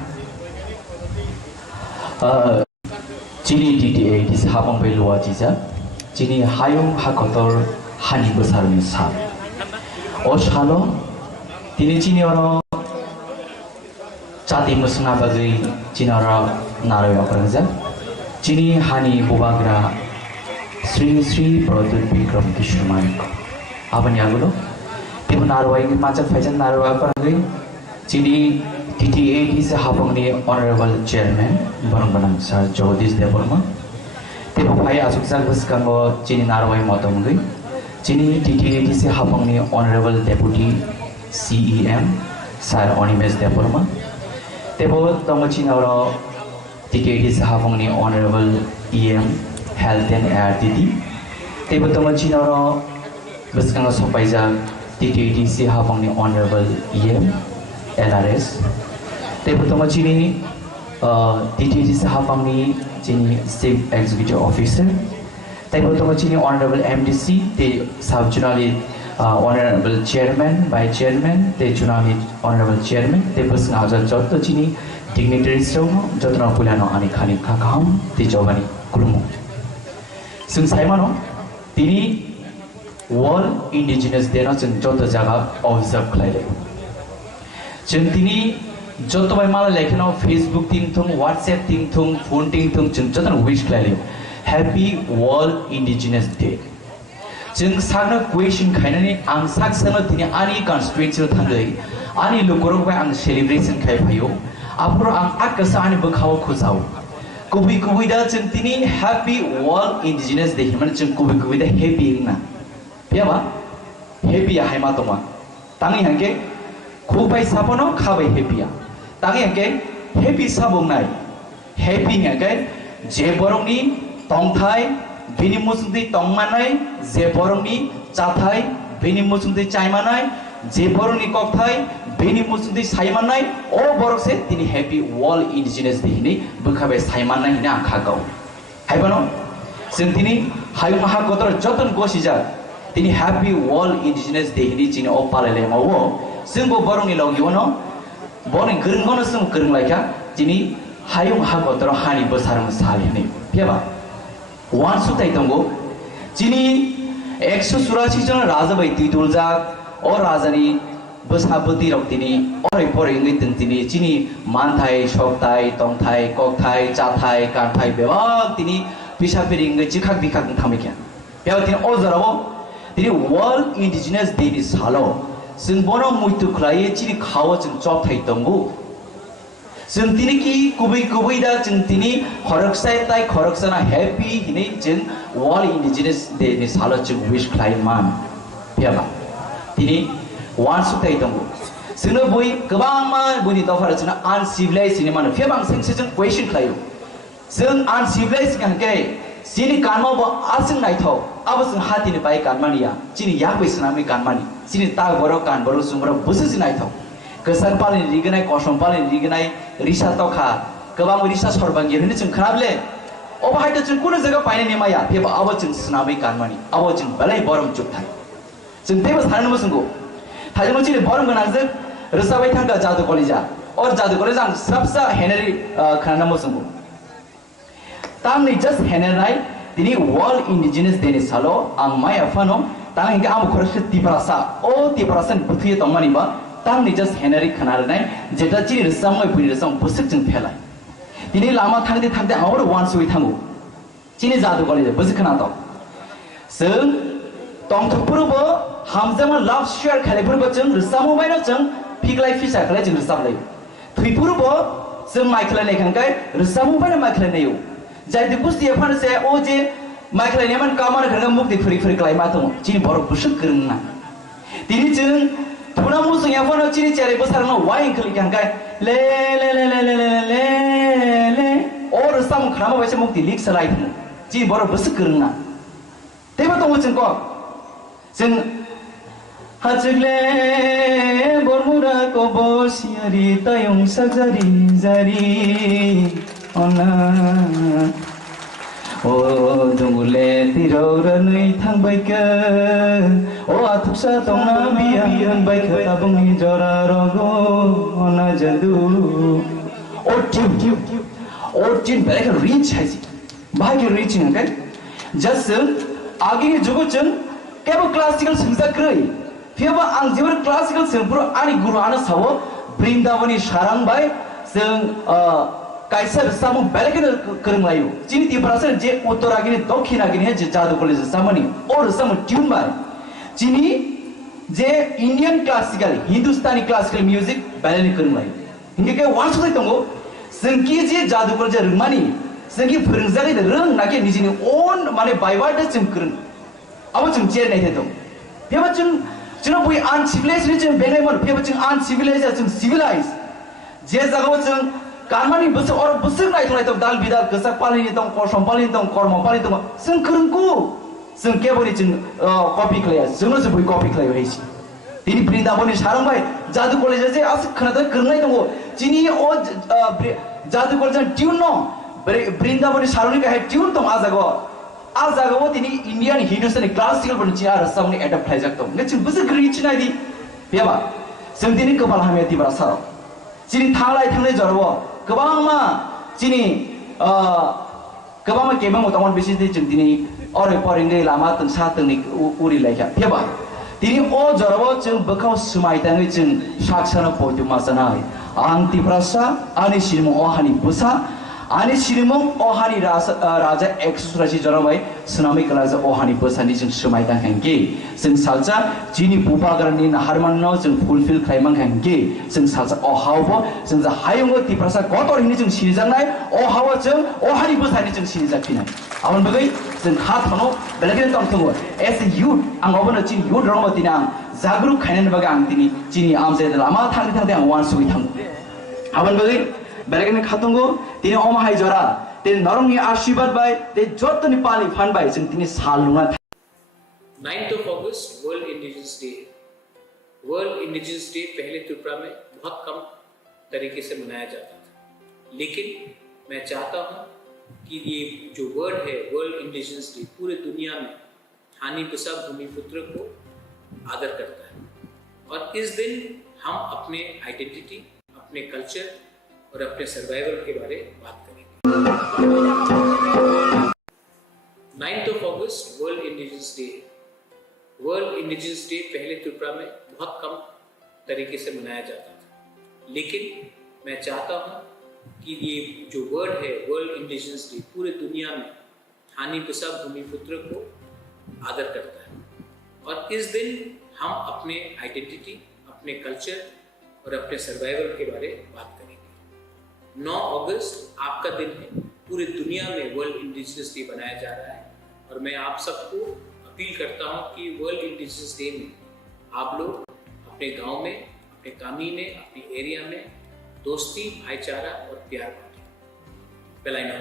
Cini DDA di sahabang belua jisa, cini hayung hakotor hani besar misal. Oshalo, tini cini orang cati musnah bagi cini orang naroya kerja, cini hani bubagra Sri Sri Pradut Bikram Kishman. Apa ni agulo? Tipu naroya ini macam fajar naroya kerja, cini TTA di sahabang ni Honorable Chairman Barang Sir Jagdish Devarma. Tipu payah asuk sal berskango cini narawai motom gay. Cini TTA di sahabang ni Honorable Deputy CEM Sir Onimes Devarma. Tipu tong cini orang TTA di sahabang ni Honorable EM Health and Air Didi. Tipu tong cini orang berskango sopaija TTA di sahabang ni Honorable EM LRS. Tipu tong cini TTD sahabang ni cini Chief Executive Officer. Tipu tong cini Honorable MDC, the sub jurnali Honorable Chairman, Vice Chairman, the jurnali Honorable Chairman. Tipu sengaja jodoh cini dignitaries semua jodoh nak pulano ani khani kakam di jawabani kulumu. Sungsai mano, tini World Indigenous Day na jodoh jaga observe kelai. Tini jodoh by malah lekno Facebook tingtung, WhatsApp tingtung, phone tingtung, jodoh wish kelai. Happy World Indigenous Day. Jeng sana question kaina ni ang sak sana tini ani constituency thangai, ani lukorok by ang celebration kai payo. Apro ang akasa ani bekhawa khuzau. Kubi dah jeng tini Happy World Indigenous Day. Mana jeng kubi dah happy na. Piapa? Happy ya hai matoma. Tangi hangke kubai sapono khabai happy ya. Tangi hangke happy sabong nai. Happy hangke je borong ni tongthai bini musungdi tongmanai je borong ni chathai bini musungdi chaimanai je borong ni kokthai bini musungdi saimanai o borok se tini Happy World Indigenous Day ni bukhabe saimanai na khagau haibano sing tini hayu maha kotor joton gosija tini Happy World Indigenous Day ni chini o palele mawo sing bo borong ni logiwono borong gerngono sing gerng laika tini hayu maha kotor hani besarang sali ni piaba wan sutai tongo chini 184 জন রাজাবাই তিতুলজাক ও রাজানি বসাপতি রক্তিনি ওরে পরে ইংলিতেন তিনি চিনি মানথাই সক্তাই তংথাই ককথাই চাথাই কারথাই বেবাক তিনি পিসাপের ইংগে চিখাক বিখাক থামিকেন বেও তিনি অজরাবো তিনি world indigenous day नि सालो जों बनो मुइतु खलाये चिनि खावो जों चपथाइ दंगु जों तिनि कि कुबै दा जों तिनि खरकसाय ताइ खरकसाना हेपी हिनै जों वर्ल्ड इन्डिजिनास डे नि सालो जों विश खलाय मान पियाबा तिनि वान सुथाइ दंगु जोंनो बय गोबां मा बुनि दफार जोंना अनसिभिलाइज नि मान पियाबा सेंसे जों क्वेश्चन खलायो जों अनसिभिलाइज गांके सिनि कानमाबो आसिं नायथाव आबो जों हातिनि बाय कानमानिया चिनि याबैसना मे कानमानि चिनि ता बरो कान बरो सुमरो बुसुसि नायथाव गोसार पालिनि रिगनाय कसम पालिनि रिगनाय रिसा तखा गोबां रिसा सरबांगि होनो जों खोनाबले अब हायथ जों कुनो जायगा पाइने नेमाया फेबा आबो जों सुनाबै कानमानि आबो जों बलाय बरम जुगथाय जों तेबो साननो मसंगो थाजों चिनि बरम गनाजों रसाबाय थांगा जादु कलेजा और जादु कलेजा आं सबसा हेनरि खोनानो मसंगो तांनि जस्ट हेनराय दिनि वर्ल्ड इन्डिजिनास डे नि सालो आं माय अफानो तां हिंगा आम खरस तिपरासा ओ तिपरासन बुथुये तंमानिबा तांनि जस्ट हेनरि खोनारनाय जेटा चिनि रसामय फुनि रसाम बुसुक जों फेलाय दिनि लामा थांदे थांदे आवर वान सुइ थांगो चिनि जादु कलेजा बुसुक खोनातो जों तंथपुरबो हामजामा लाभ शेयार खालेफोरबो जों रसामो बायनो जों फिगलाय फिसा खालाय जों रसामलाय थुइपुरबो जों माइखलाय खांगाय रसामो बायनो माइखलाय जाय दिपुस्ति एफान से ओ जे माइखलाय नेमान कामान खरगा मुक्ति फुरि फुरि क्लाय माथो चिनि बरक बुसुक गरंना दिनि जों थुना मुसुं एफान चिनि चेरे बसारनो वाइ खलि खांगाय ले ले ले ले ले ले ले ओ रसामो खरामा बायसे मुक्ति लिक सलाय चिनि बरक बुसुक गरंना तेबो दङ जों Hajle bormura ko bosiari tayong sajari jari ona O dungule tiraura nui thangbaika O athuksa tongna biyan baika tabungi jora rogo ona jadu O tune balaika reach haisi bahagi reaching kan just आगे जुगो चंग केवल classical संगीत करें फिर वह अंग्रेजी classical संगीत आनी गुरुआना सावो वृंदावनी शारंग बाय संग कैसर सामु बेलकिन करम लायो जिन तीव्रता जे उत्तरागिनी दक्षिणागिनी है जे जादू कॉलेज सामनी और सामु ट्यून बाय जिनी जे इंडियन क्लासिकल हिंदुस्तानी क्लासिकल म्यूजिक बेलकिन करम लायो हिंगे के वांस होते तंगो संगीत जे जादू कॉलेज रंगमानी संगी फोरोंजानाय रों नाके निजिनि ओन माने बायबार्ड जों करन अब जों जेरनाय दं बेबा जों बय अनसिभिलाइज जों बेनायमोन बेबा जों अनसिभिलाइज जों सिभिलाइज जे जागाव जों कामानि बोसोर और बोसोर नायथनाय दं दाल बिदाल गोसा पालिनि दं करसम पालिनि दं कर्म पालिनि दं जों करंगु जों केबोलि जों कपि खालाया जोंनो जों बय कपि खालायो हैसि दिनि बृंदावननि सारंबाय जादु कॉलेज जे आस खोनादों करनाय दं जिनि ओ जादु कॉलेज ट्यून न Brindavan Sharonika had tuned to Azago. Azago, the Indian Hindustan classical Punchia, some adapt Plazato. Let's use a great Nadi. Piava. Something Kamalhamati Brasa. Sini Tala Tanajaro. Kabama. Sini Kabama came out on visiting Tini or a pouring Lama and Satanik Uri like a Piava. Tini O Jarabo, Baka Sumaitan, which in Shaksana Potu Masanai. Antiprasa, Anishimo Ohani Pusa. Ani sirimong ohani raja eksurasi joramai tsunami kalaja ohani posani jeng sumaita hangge jeng salsa jini bubagrani naharmanno jeng fulfill khaimang hangge jeng salsa ohawo jeng ja hayongo tiprasa gotor hini jeng sinijangnai ohawo jeng ohani posani jeng sinijakpinai amon bagai jeng khathono belagin tongthongo as a youth ang obono jini youth rongmo tinang jagruk khainen bagai ang tini jini amje lama thangni thangde ang wan sui thang amon bagai Belakang khatungo, tini omahai jora, tini norongni ashirwad bai, tini jot Nepali fan bai, tini salunga. 9th of August World Indigenous Day. World Indigenous Day पहले त्रिपुरा में बहुत कम तरीके से मनाया जाता था, लेकिन मैं चाहता हूँ कि ये जो वर्ड है वर्ल्ड इंडिजिनस डे पूरे दुनिया में हानि बिसा भूमिपुत्र को आदर करता है और इस दिन हम अपने आइडेंटिटी, अपने कल्चर और अपने सर्वाइवल के बारे में बात करेंगे। 9th of August world indigenous day. World indigenous day पहले त्रिपुरा में बहुत कम तरीके से मनाया जाता था, लेकिन मैं चाहता हूँ कि ये जो वर्ड है वर्ल्ड इंडिजिनस डे पूरे दुनिया में हानि बिसा भूमिपुत्र को आदर करता है और इस दिन हम अपने आइडेंटिटी, अपने कल्चर और अपने सर्वाइवल के बारे में बात करेंगे। 9 अगस्त आपका दिन है, पूरी दुनिया में वर्ल्ड इंडिजिनस डे मनाया जा रहा है और मैं आप सबको अपील करता हूं कि वर्ल्ड इंडिजिनस डे में आप लोग अपने गांव में, अपने कामी में, अपने एरिया में दोस्ती, भाईचारा और प्यार बांटें। बेलाइना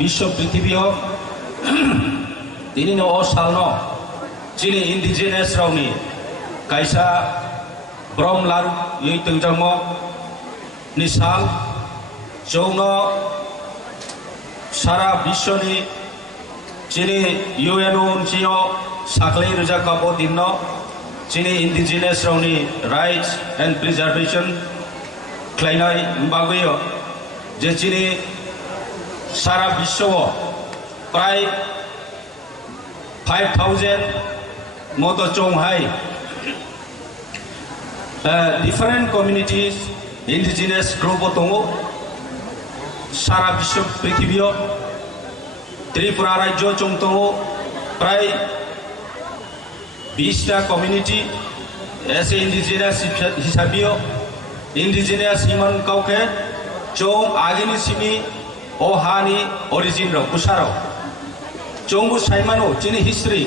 विश्व पृथ्वी दिनै सालनो जिनि इन्डिजिनियास रावनि कायसा ब्रह्म लारु यई तंजांगो नि साल जौनो सारा विश्वनि जिनि यूएनओ उनजिओ साख्लै रोजाकाबो दिननो जिनि इन्डिजिनियास रावनि राइट्स एन्ड प्रिजार्वेशन खालायनाय बागैयो जे जिनि सारा विश्व प्राय 5,000 moto chonghai different communities indigenous group tongo sara bishop prithibio Tripura rajyo chongtongo pray 20 ta community as indigenous hisabio indigenous himan kauke chong agini simi ohani origin ro kusaro chongu saimano chini history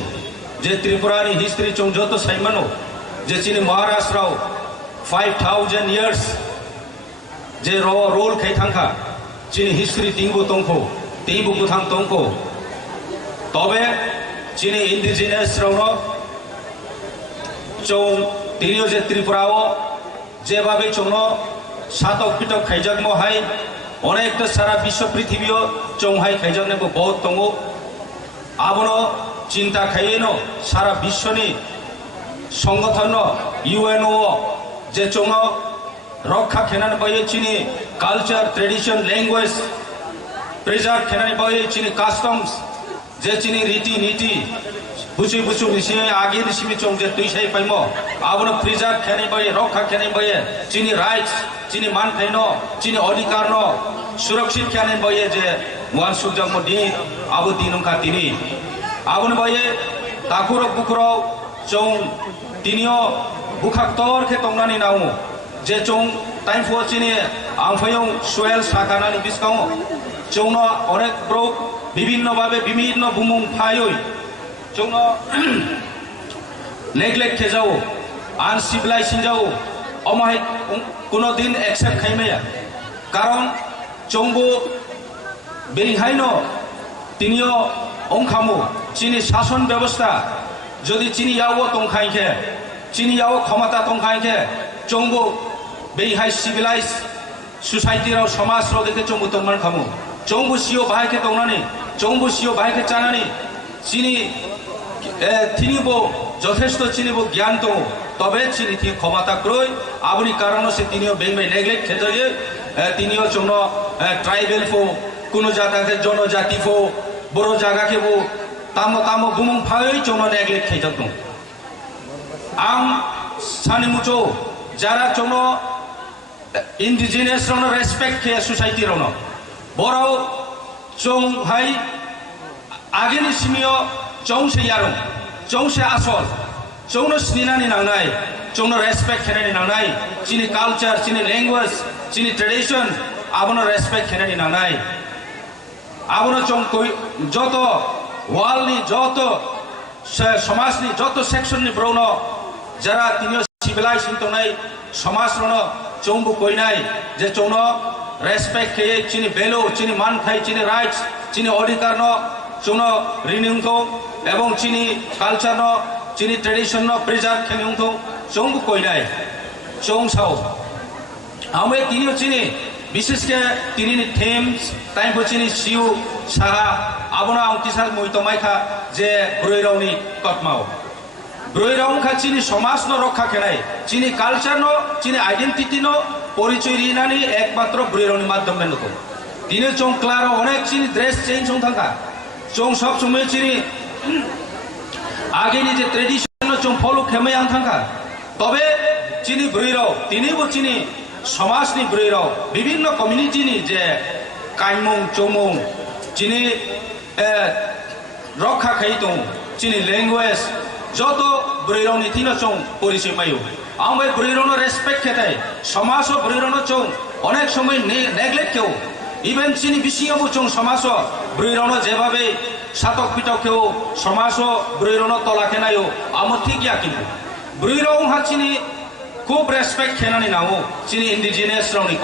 je Tripura ni history chong joto saimano je chini Maharashtra 5,000 years je role khai thangkha chini history tingbu tongko tingbu kuthang tongko তবে যিনি indigenous রৌন চৌ তিনিও যে ত্রিপুরাও যেভাবে চৌন সাতক Pitaka খাইজাকমো high অনেকটা সারা বিশ্ব পৃথিবীও চৌহাই খাইজাকনেবো বহুত দङ আবনো চিন্তা খাইয়েনো সারা বিশ্বনি সংগঠন ইউএনও যে চৌ রক্ষা খেনানি বয়ে চিনি কালচার ট্রেডিশন ল্যাঙ্গুয়েজ প্রিজার্ভ খেনানি বয়ে চিনি কাস্টমস যে চিনি রীতি নীতি বুঝি বুঝু নিশি আগে নিশিমি চৌ যে তুই সেই পাইমো আবনো প্রিজার্ভ খেনানি বয়ে রক্ষা খেনানি বয়ে চিনি রাইটস চিনি মান খাইনো চিনি অধিকার ন সুরক্ষিত খেনানি বয়ে যে ওয়ান সুজন্ম দিন আবু দিনকা তিনি আবন বয়ে তাকুরক বুকুরক চৌ তিনিও বুখাক্তর খে তংনানি নাও যে চৌ টাইম ফো চিনি আংফায়ং সোয়েল সাকানানি বিস্কাও চৌন অনেক ব্রোক বিভিন্নভাবে বিভিন্ন বুমুং ফায়ই চৌন নেগলেক্ট খেজাও আনসিভিলাইজ যাও অমাই কোনো দিন একসেপ্ট খাইমেয়া কারণ চৌবো বেরিহাইন তিনিও অংখামো চিনি শাসন ব্যবস্থা যদি চিনি ইয়াও তংখাইখে চিনি ইয়াও ক্ষমতা তংখাইখে চৌবো বেরিহাই সিভিলাইজ সোসাইটিরাव समाजराव দেখে চৌবো তংমান খামো চৌবো সিও বাহাইখে তংনানি চৌবো সিও বাহাইখে চানানি চিনি তিনিবো যথেষ্ট চিনিবো জ্ঞান দङ তবে চিনি তিনি ক্ষমতা ক্রয় আবনি কারণ সে তিনিও বেংবাই নেগলেক্ট খেজায়ে তিনিও চৌন ট্রাইবেল ফো কোনো জায়গাকে জনজাতি ফো বড় জায়গাকে বো তামো তামো বুমুং ফাই চৌন নেগলেক্ট খেজাক দङ আং সানিমুচো যারা চৌন ইন্ডিজিনাস রনো রেসপেক্ট খেয়ে সোসাইটি রনো বড় চৌ হাই আগেনি সিমিও চৌসে ইয়ারং চৌসে আসল চৌনো স্নিনানি নাंनाय চৌনো রেসপেক্ট খেনানি নাंनाय চিনি কালচার চিনি ল্যাঙ্গুয়েজ চিনি ট্রেডিশন আবনো রেসপেক্ট খেনানি নাंनाय আবনো চৌ যত ওয়ালনি যত সমাজনি যত সেকশননি ব্রৌন যারা তিনিও সিভিলাইজ তংনাय সমাজ রনো চৌবো কইনাय যে চৌনো রেসপেক্ট খেয়ে চিনি ভ্যালু চিনি মান খাই চিনি রাইটস চিনি অধিকার ন চৌনো রিনিউংথौ এবং চিনি কালচার ন চিনি ট্রেডিশন ন প্রিজার্ভ খেনিউংথौ চৌবো কইনাय চৌসাও আমি তিনিও চিনি বিশেষকে তিনি থেমস টাইম চিনি সিউ সাহা আবনা অংকিসাল মইতমাইখা যে ব্রৈরাওনি কটমাও ব্রৈরাওংখা চিনি সমাজ ন রক্ষা খেনায় চিনি কালচার ন চিনি আইডেন্টিটি ন পরিচয় রিনানি একমাত্র ব্রৈরাওনি মাধ্যমে নতো তিনি চৌ ক্লার অনেক চিনি ড্রেস চেঞ্জ হং থাকা চৌ সব সময় চিনি আগেনি যে ট্রেডিশন চৌ ফলো খেমে আং থাকা তবে চিনি ব্রৈরাও তিনিবো চিনি সমাজনি ব্রৈরাও বিভিন্ন কমিউনিটিনি যে কাইমং চৌমং চিনি রক্ষা খাই দङ চিনি ল্যাঙ্গুয়েজ যত ব্রৈরাওনি তিনো চৌ পরিচয় মায়ো আমি ব্রৈরাওনো রেসপেক্ট খেতাই সমাজও ব্রৈরাওনো চৌ অনেক সময় নেগলেক্ট কেউ ইভেন চিনি বিশিয়াবো চৌ সমাজও ব্রৈরাওনো যেভাবে সাতক পিটক কেউ সমাজও ব্রৈরাওনো তলা খেনায়ও আমো ঠিক ইয়া কিন্তু ব্রৈরাওংহা চিনি খুব রেসপেক্ট খেনানি নাও চিনি ইন্ডিজিনাস রাউনি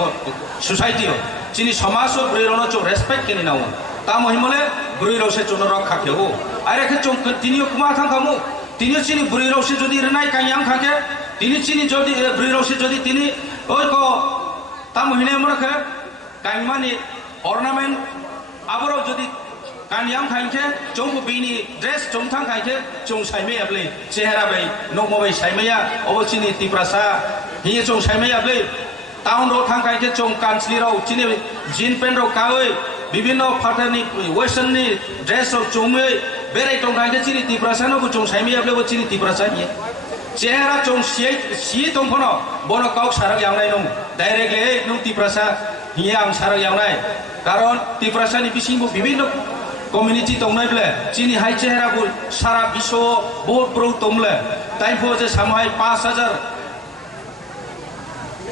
সোসাইটিও চিনি সমাজও ব্রৈরাওনো চৌ রেসপেক্ট খেনি নাও তা মহিমলে ব্রৈরাওসে চৌনো রক্ষা খেও আর একে চৌ তিনিও কুমা থাকামু তিনি চিনি ব্রৈরাওসে যদি রেনাই কাইয়াং থাকে তিনি চিনি যদি ব্রৈরাওসে যদি তিনি ওই ক তা মহিনে মরকে কাইমানি অর্নামেন্ট আবারও যদি কানিয়াং খাইকে চৌবো বিনি ড্রেস চৌথাং খাইকে চৌ সাইমে আবলে চেহারা বাই নমবাই সাইমেয়া অবচিনি তিপ্রাসা হিয়ে চৌ সাইমে আবলে টাউন रो थां खाइके चौ कांचली राव चिनि जीन पेन राव कावे বিভিন্ন ফাটানি ওয়েস্টার্ননি ড্রেস রাव চৌমে বেরে টং খাইকে চিনি তিপ্রাসা নবো চৌ সাইমে আবলে চিনি তিপ্রাসা হিয়ে চেহারা চৌ সি তংফন বন কাউ সারাক यावनाय नं डाइरेक्टली नं तिप्रासा हिये आं साराक यावनाय कारण तिप्रासानि बिसिंबो বিভিন্ন कम्युनिटी दंनायब्ले चिनि हाई चेहरा बो सारा विश्व बहुत ब्रो दंले ताइफो जे सामहाय 5000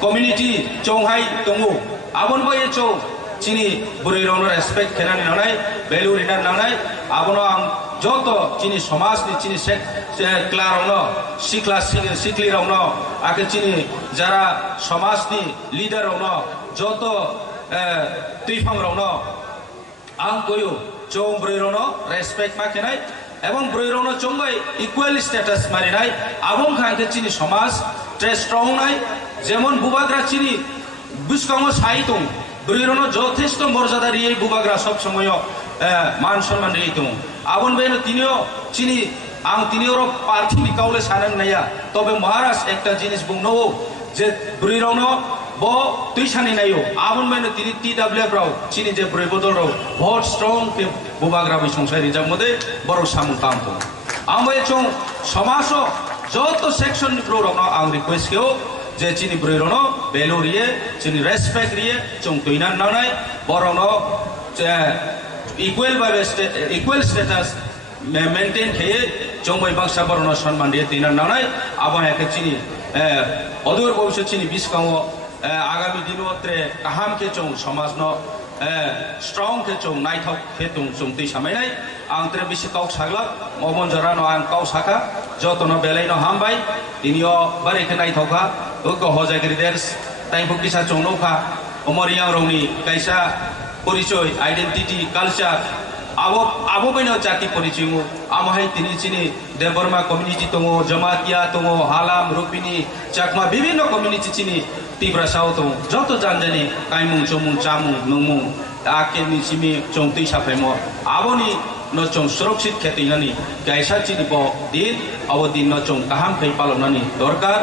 कम्युनिटी चौहाय दंगो आबन बये चौ चिनि ब्रैरावनो रेसपेक्ट खेनानि नांनाय भ्यालु रिना नांनाय आबनो आं যত চিনি সমাজনি চিনি ক্লারাवनो सिक्ला सिक्लिरावनो आके चिनि যারা সমাজনি লিডারাवनो যত তুইফांरावनो ang goyo chong broirono respect makenai এবং ব্রৈরনো চঙ্গই ইকুয়াল স্ট্যাটাস মারি নাই আবং খানকে চিনি সমাজ ট্রে স্ট্রং নাই যেমন বুবাগ্রা চিনি বুসকম সাইতং ব্রৈরনো যথেষ্ট মর্যাদা রিয়ে বুবাগ্রা সব সময় মান সম্মান রিয়ে দং আবন বেন তিনিও চিনি আং তিনিওর প্রার্থী কাউলে সানেন নাইয়া তবে মহারাজ একটা জিনিস বুংনো যে ব্রৈরনো ব তুই সানি নাইও আবন বেন তিনি TWF রাও চিনি যে ব্রৈবদল রাও বহুত স্ট্রং কে বুবাগ্রা বি সংসার রিজাম মধ্যে বড় সামু কাম তো আমি চং সমাজ যত সেকশন প্রোগ্রাম আং রিকোয়েস্ট কেও যে চিনি ব্রৈরনো বেলুরিয়ে চিনি রেসপেক্ট রিয়ে চং তুইনান নানাই বরনো ইকুয়াল স্ট্যাটাস মেনটেন খেয়ে চংবই বাংসা বরনো সম্মান দিয়ে তুইনান নানাই আবার একে চিনি অদূর ভবিষ্যৎ চিনি বিস্কাম আগামী দিনত্রে কাহাম কে চং সমাজ ন স্ট্রং কে চং নাইথাও খেতুং চং তুই সামাইনাই আংত্রে বেশি কাউ সাগলা মমন জরানো আং কাউ সাকা যতন বেলাইনো হামবাই তিনিও বারিকে নাইথাওকা ওকে হজাগিরি দেশ তাই বুকিসা চং নৌকা অমরিয়াং রংনি কাইসা পরিচয় আইডেন্টিটি কালচার আবো বেনো জাতি পরিচয় মু আমহাই তিনি চিনি দেববর্মা কমিউনিটি দङ জমাতিয়া দङ হালাম রুপিনি চাকমা বিভিন্ন কমিউনিটি চিনি তিব্রাসাও দङ যত জানজানি কাইমুং চমুং চামুং নংমুং আকে নিচিমি চংতি সাফাইম আবনি নচং সুরক্ষিত খেতিনানি গাইসা চিনি ব দিন অবদিন নচং কাহাম খাই পালনানি দরকার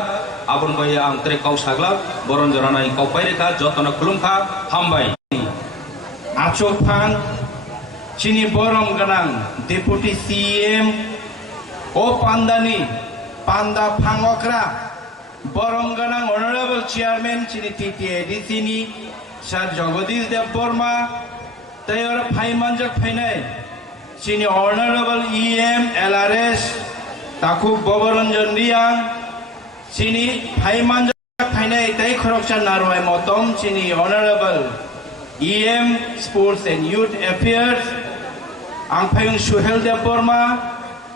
আবন বাই আংত্রে কাউ সাগলা বরন জরানাই কাউ পাইরেখা যতন খুলুমখা হামবাই আচক ফাং চিনি বরম গানাং ডেপুটি CM ও পান্দানি পান্দা ফাংকরা বরম গানাং অনারেবল চেয়ারম্যান চিনি TTADC ni স্যার জগদীশ দেব বর্মা তাই ওরা ফাইমানজক ফাইনাই চিনি অনারেবল EM LRS তাকু ববরঞ্জন রিয়াং চিনি ফাইমানজক ফাইনাই তাই খরকচান নারওয়াই মতম চিনি honourable EM Sports and Youth Affairs Angpayung Suhel Dev Burma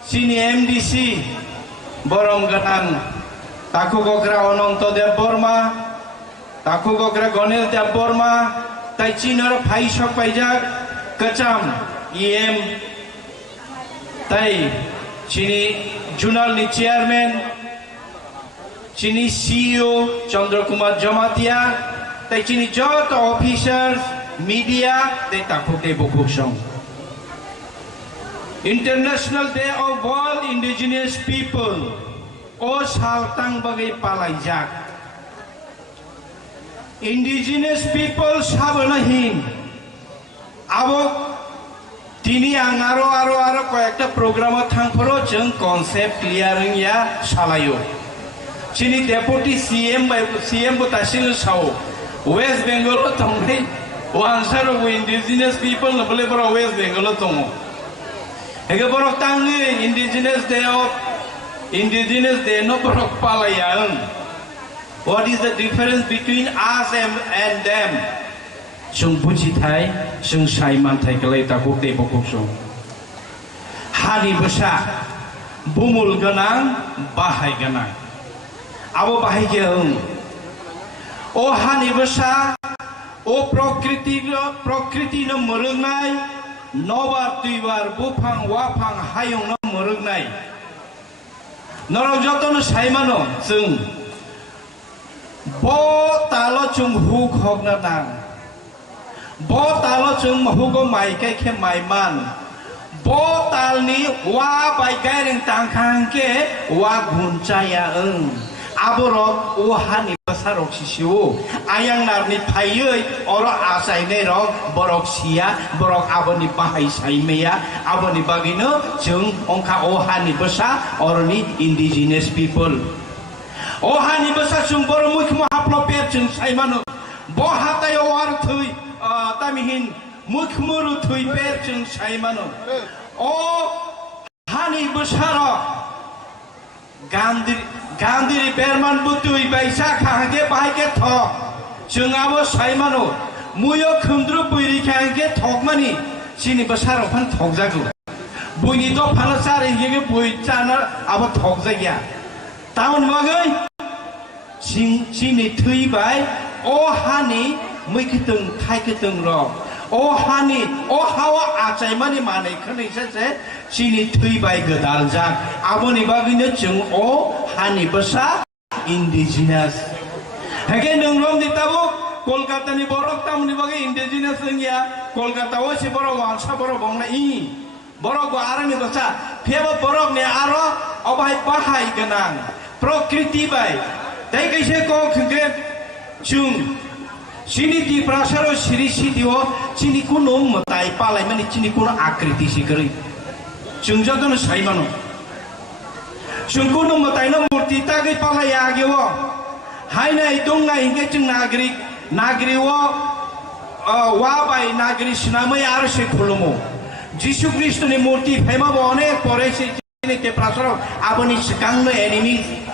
Sini MDC Borom Ganang Taku Gogra Ononto Dev Burma Taku Gogra Gonel Dev Burma Tai Chinor Pai Shok Paijak Kacham EM Tai Chini Junal ni Chairman Chini CEO Chandra Kumar Jamatia তাই চিনি যত officers media তাই তাকুতে বকুসং international day of all indigenous people ও সালতাং বাগৈ পালাইজাক ইন্ডিজিনিয়াস পিপল সাবনাহীন আবো তিনি আরো আরো আরো কয়েকটা প্রোগ্রামত থাংফোরো जों কনসেপ্ট ক্লিয়ারিং ইয়া সালাयो চিনি ডেপুটি CM বতাসিল সাও West Bengal tongai wansar of indigenous people no bole boro West Bengal tongo ege boro tangi indigenous day no boro palayang what is the difference between us and them sung buji thai sung saiman thai kalai ta ko te bokok sung hani basa bumul ganang bahai ganang abo bahai geung ও হানি বসা ও প্রকৃতি ন মরুংনাই নবার দুইবার বুফাং ওয়াফাং হায়ং ন মরুংনাই নরক যতন সাইমানো जों ব তালো जों হুক হক না দাং ব তালো जों হুগো মাইকাই খে মাইমান ব তালনি ওয়া বাইগাই রিং তাংখাংকে ওয়া গুনচায়া আবরক ও হানি বসারক শিশু আয়াং নারনি ফাইयै অর আসাইনে রক বরক সিয়া বরক আবনি বাহাই সাইমেয়া আবনি বাগিনো जों अंखा ও হানি বসা অরনি ইন্ডিজিনাস পিপল ও হানি বসা जों बर मुख्य हाप्लो पेर जों साइमानो ब हाताय और थुइ तामिहिन मुख्य मुरु थुइ पेर जों साइमानो ও হানি বসার गांधी बेरमान बुतुई बैसा खांगे बाइके थक जोंआबो साइमानो मुयो खुंद्रु बुइरि खांगे थकमानि सिनि बसार फान थक जागो बुइनि तो फान सार हिगे बुइ चाना आबो थक जाया टाउन मगै सिनि थुइ बाय ओ हानि मैखितों थाइखितों र o hani o hawa achaimani manai khani se chini thuibai godaljak aboni bagino chung o hani basa indigenous hege nongrom ditabo kolkata ni borok tamni bagi indigenous ngia kolkata o si borok wansa borok bongna I borok go arami basa pheba borok ne aro obai bahai ganang prokriti bai dai kaise ko khge chung chini di prasaro siri sidio chini kuno matai palai mani chini kuno akriti sikari chung jadon saimano chung kuno matai no murti tagai palai agyo haina idong na inge chung nagri wo wa bai nagri sinamai arse khulumo Jisu Kristo ni murti phema bo onek pore se chini te prasaro aboni sikangno enemy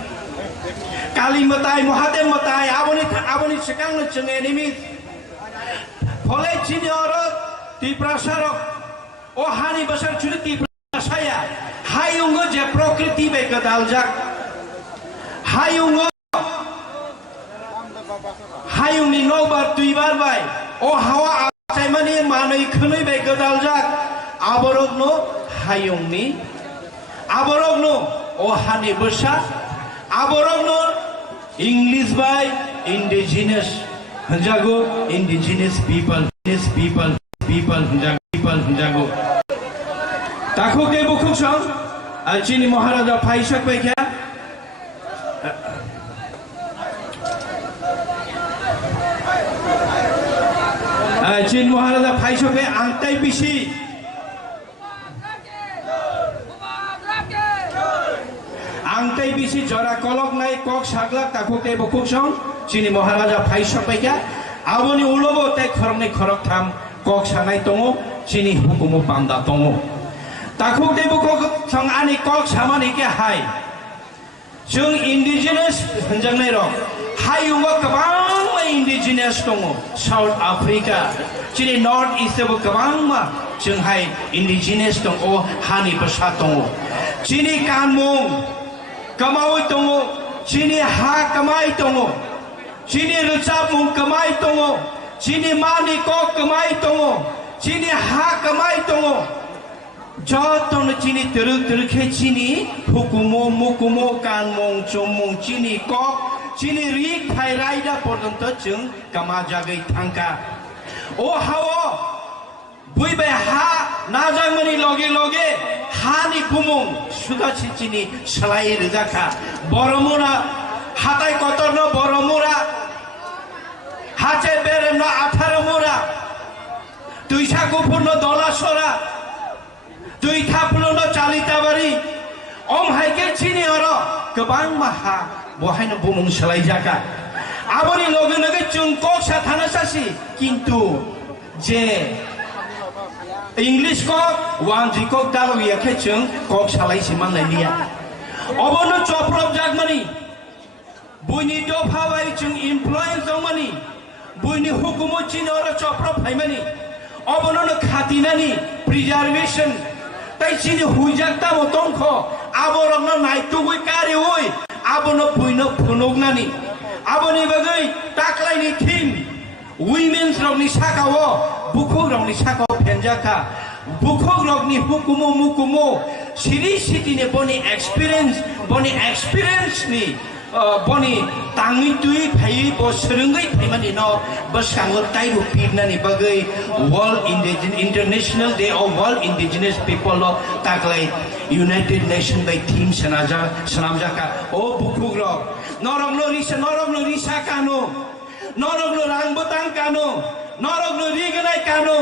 Kali matai Mahadev matai aboni sekang chung enemy phole chini orot ti prasaro o hani basar churi ti prasaya hayungo je prokriti be kadaljak hayungni nobar tuibar bai o hawa achaimani manai khunui be kadaljak aborogno o hani basa aborogno English by indigenous jago indigenous people jago takho ke bukhuk song chini maharaja phaisak baikya chini maharaja phaisak be angtai bisi angtai bisi jora kolok nai kok saglak takho ke bukhuk song chini maharaja phaisak baikya aboni ulobo te khorokni khorok tham kok sanai tongo chini hukumu panda tongo takho ke bukhuk song ani kok samani ke hai chung indigenous hanjang nai rok hayungo kabang ma indigenous tongo South Africa chini North East bo kabang ma chung hai indigenous tongo hani basa tongo chini kanmong kamau tongo chini ha kamai tongo chini rucap mung kamai tongo chini mani ko kamai tongo chini ha kamai tongo joton chini teruk he chini hukumo mukumo kanmong chomong chini ko chini rik phai raida porjonto chung kama jagai thangka o hawo buibe ha najangmani loge hani kumung suda chini salai rijaka boromura hatai kotorno boromura hache beremno 18 mura tuisa gupurno dolasora tui thaplono chalitabari om haike chini oro kebang maha bohaino bumung salai jaka aboni loge chungkok sathana sasi kintu je English kok wanji kok dalo yakhe chung kok salai siman lailia obono choprop jagmani buini do phawai chung influence dongmani buini hukumo chini oro choprop haimani obono khatinani preservation tai chini hujakta motongkho aborogno naitugui kari oi abono buino phunognani aboni bagai taklaini thim women's rogni sakao bukhok rogni sakao phenjaka bukhok rogni hukumo mukumo siri sitine boni experience ni boni tangi tui phai bo serungai phaimani no basangor tairu pirnani bagai World International Day of World Indigenous People lo taklai United Nations by theme sanamjaka o bukhok rog norogno risa kano norogno rangbotang kano norogno riganai kano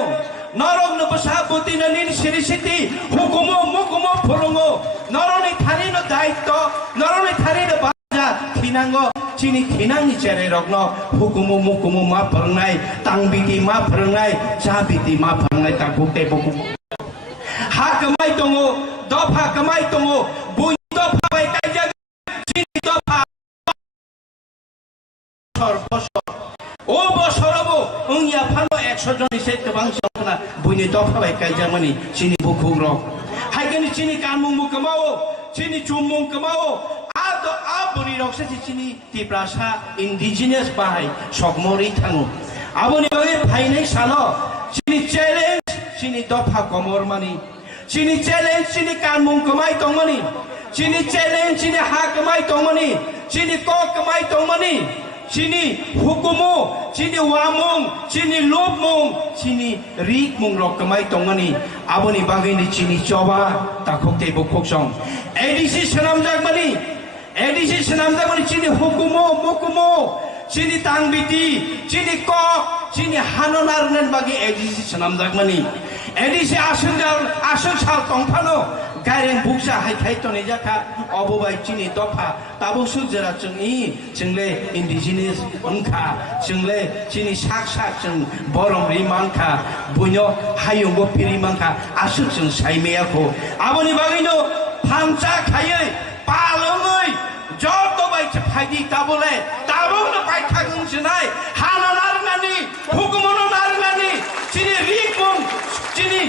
norogno basaputi nanin sirisiti hukumo mukumo phulungo noroni tharino daitto noroni tharino baja khinango chini khinangni chere rogno hukumo mukumo ma pharangnai tangbiti ma pharangnai jabiti ma pharangnai takukte boku ha kamai tongo dofa kamai tongo bui dofa bai kaija chini dofa o bosorobo ungya phalo 100 jon ise kebang sona buini dofa bai kaija mani chini bukhuk rok haigani chini kanmung mukamao chini chumung kamao ado aboni rok se chini tiprasa indigenous bahai sokmori thango aboni bai phainai salo chini challenge sini dopa komor mani sini challenge sini kanmung kemai tong mani sini challenge sini hak kemai tong mani sini ko kemai tong mani sini hukumu sini wamung sini lubmung sini rikmung rok kemai tong mani aboni bagai ni sini coba takok te bokok song edisi senam jak mani edisi senam jak mani sini hukumu mukumu sini tangbiti sini kok sini hanonarunan bagi edisi senam jak mani edisi asun sal tongpano gaireng buksa hai thai to ne jaka obobai chini dopa tabo sujera chungi chingle indigenous ongkha chingle chini sak chung borom ri mangkha bunyo hayungo piri mangkha asu chung saimea ko aboni bagino phamcha khayai palongoi joto bai chaphaidi tabole tabong pai thagung chinai hananar nani hukumono nar nani chini rikung chini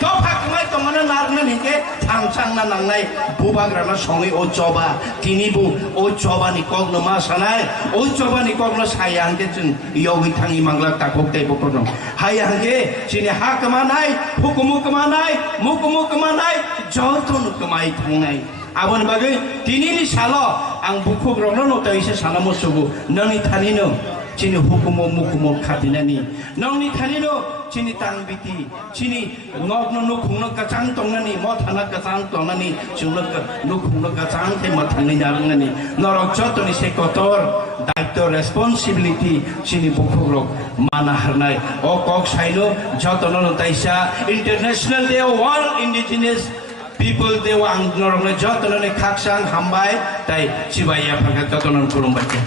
dopa kemai tongana narna nike tangchang na nangnai bubagrana songi o coba tini bu o coba ni kogno masanai o coba ni kogno sayang ke chun yogi tangi mangla takok te bokono hayang ke chini ha kemanai hukumu kemanai mukumu kemanai joton kemai tangnai abon bagai tini ni salo ang buku grono no taise sanamo subu nani thanino chini hukumu mukumu khatinani nongni thanino chini tangbiti chini ngokno nukhungno kachang tongnani mothana kachang tongnani chungno nukhungno kachang te mothani narangani norok jotoni se kotor daitto responsibility chini bukhurok mana harnai o kok saino jotono taisa international day of all indigenous people they wang norong jotono ne khaksang hambai tai chibaya phaga jotono kurumbache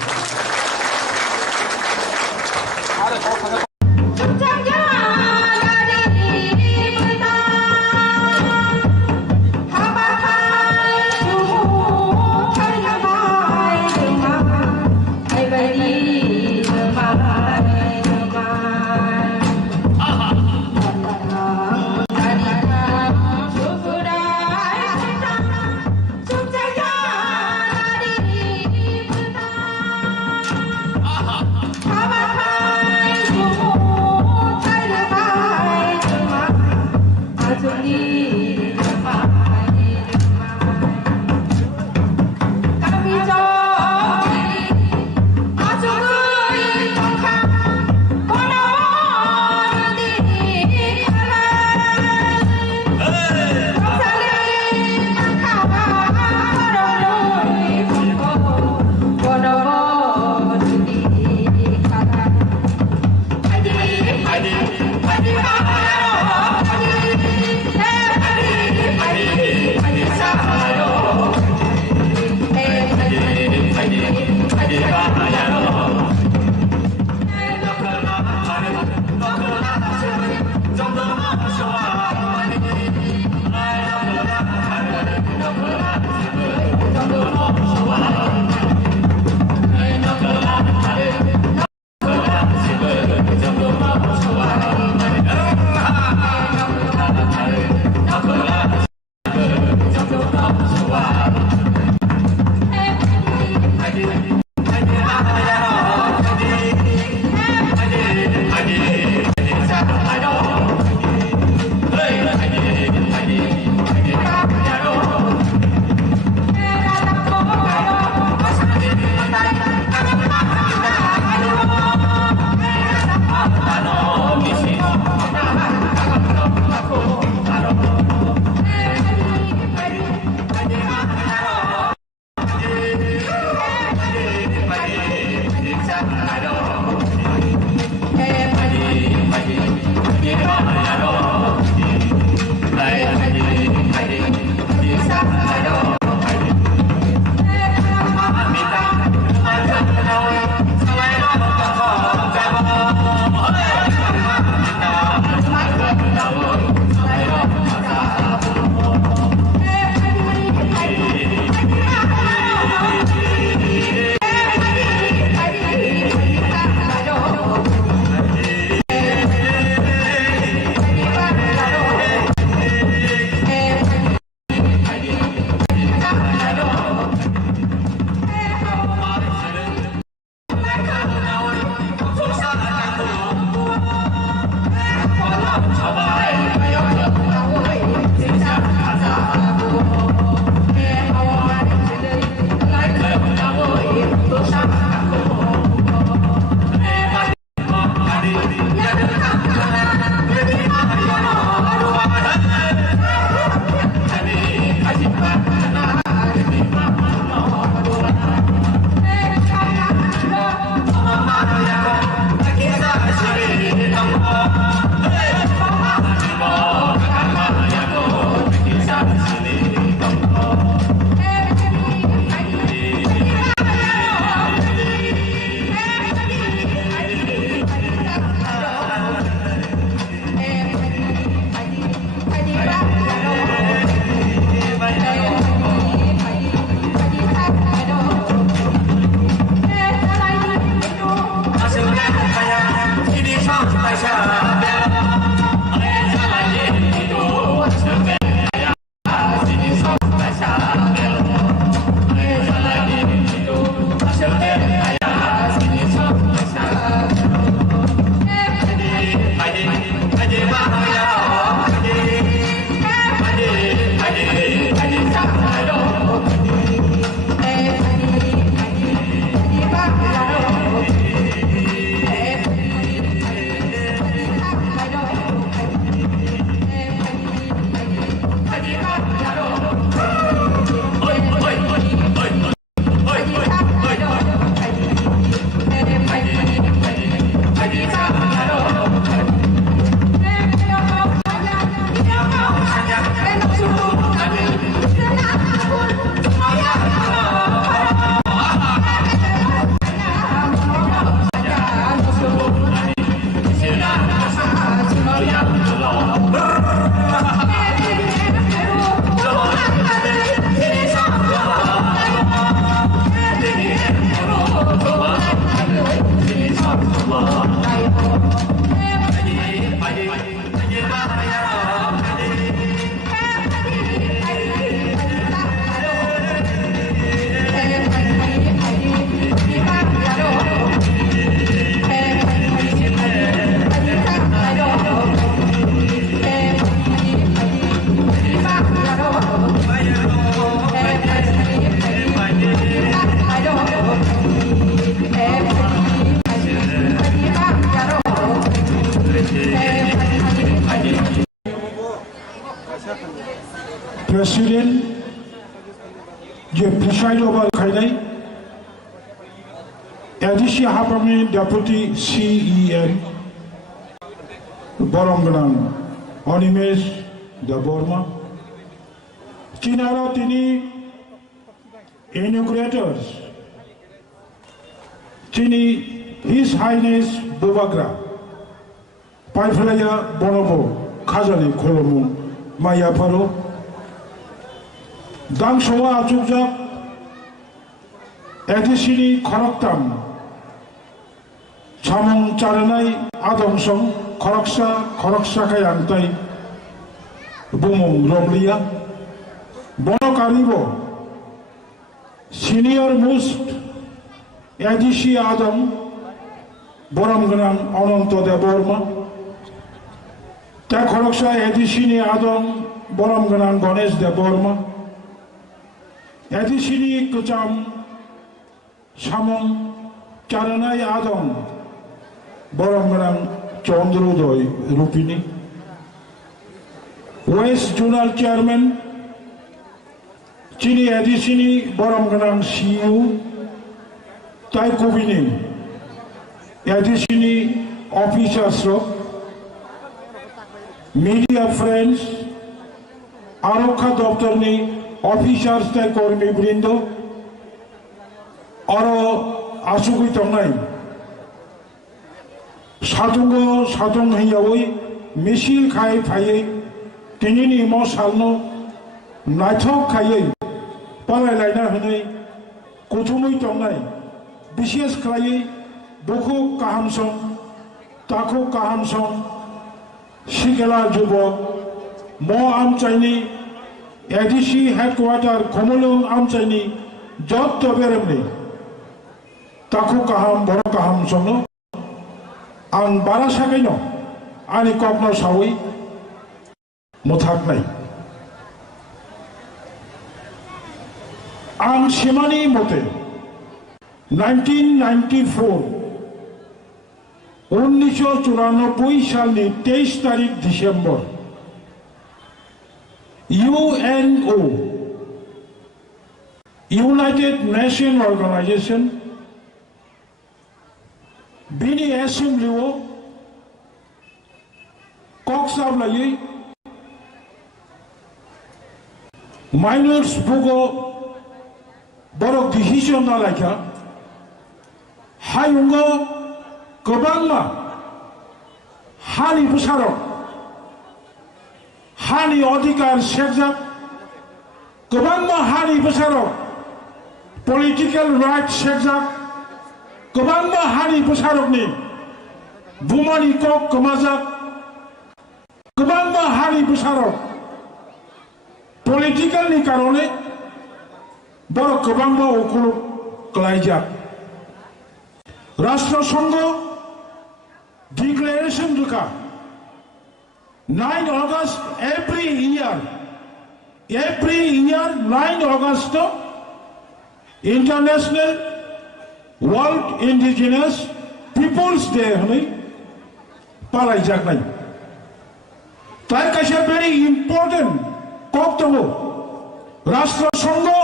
President je preside over khainai Adisi Hapami Deputy CEN Boromganan Onimes the Burma Chinara tini inaugurators Chini His Highness Bubagra Paiflaya Bonobo Khazani Kholomu Maya Paro Dang Sowa Achukjak Adisini Kharaktam Chamong Charanai Adamsong Kharaksa Kayantai Bumung Roblia Bono Karibo Senior Most Adisi Adam Boramganan Ononto de Borma Ta Kharaksa Adisini Adam Boramganan Ganesh de Borma Adisini Kucham Chamong Charanai Adam Boramganan Chandrodoi Rupini West Journal Chairman Chini Adisini Boramganan CU Tai Kubini Adisini Officers Media Friends Arokha Doptarni Officers Tai Kormi Brindo Aro Asugui Tongnai Satong Hiyawi Misil Khai Faye Tinini Mo Salno Naithok Khaye Palai Laina Hanai Kutumui Tongnai Bishes Kraye Boko Kahamsong Tako Kahamsong Shikela Jubo Mo Amchaini Adisi Headquarter Komolung Amchaini Jot Toberemni Tako Kaham Boro Kahamsong Ang Barasakaino Ani Kokno Sawi Muthaknai Ang Shimani Mote 1994 1994 সালে 23 তারিখ December UNO United Nations Organization Bini Assembly Koksab lagi Minors Bugo Borok decision na laka Hayungo Kobangma Hani Busaro Hani Odikar Shekzak Kobangma Hani Busaro Political Rights Shekzak Kobangma Hani Busaro ni Bumani Kok Komazak Kobangma Hani Busaro Political ni karone Boro Kobangma Okulu Klaijak Rashtra Sangho Declaration Duka 9 August every year 9 August International World Indigenous Peoples Day Palai Jagnai Tai Kasha very important Koktobo Rashtra Sangho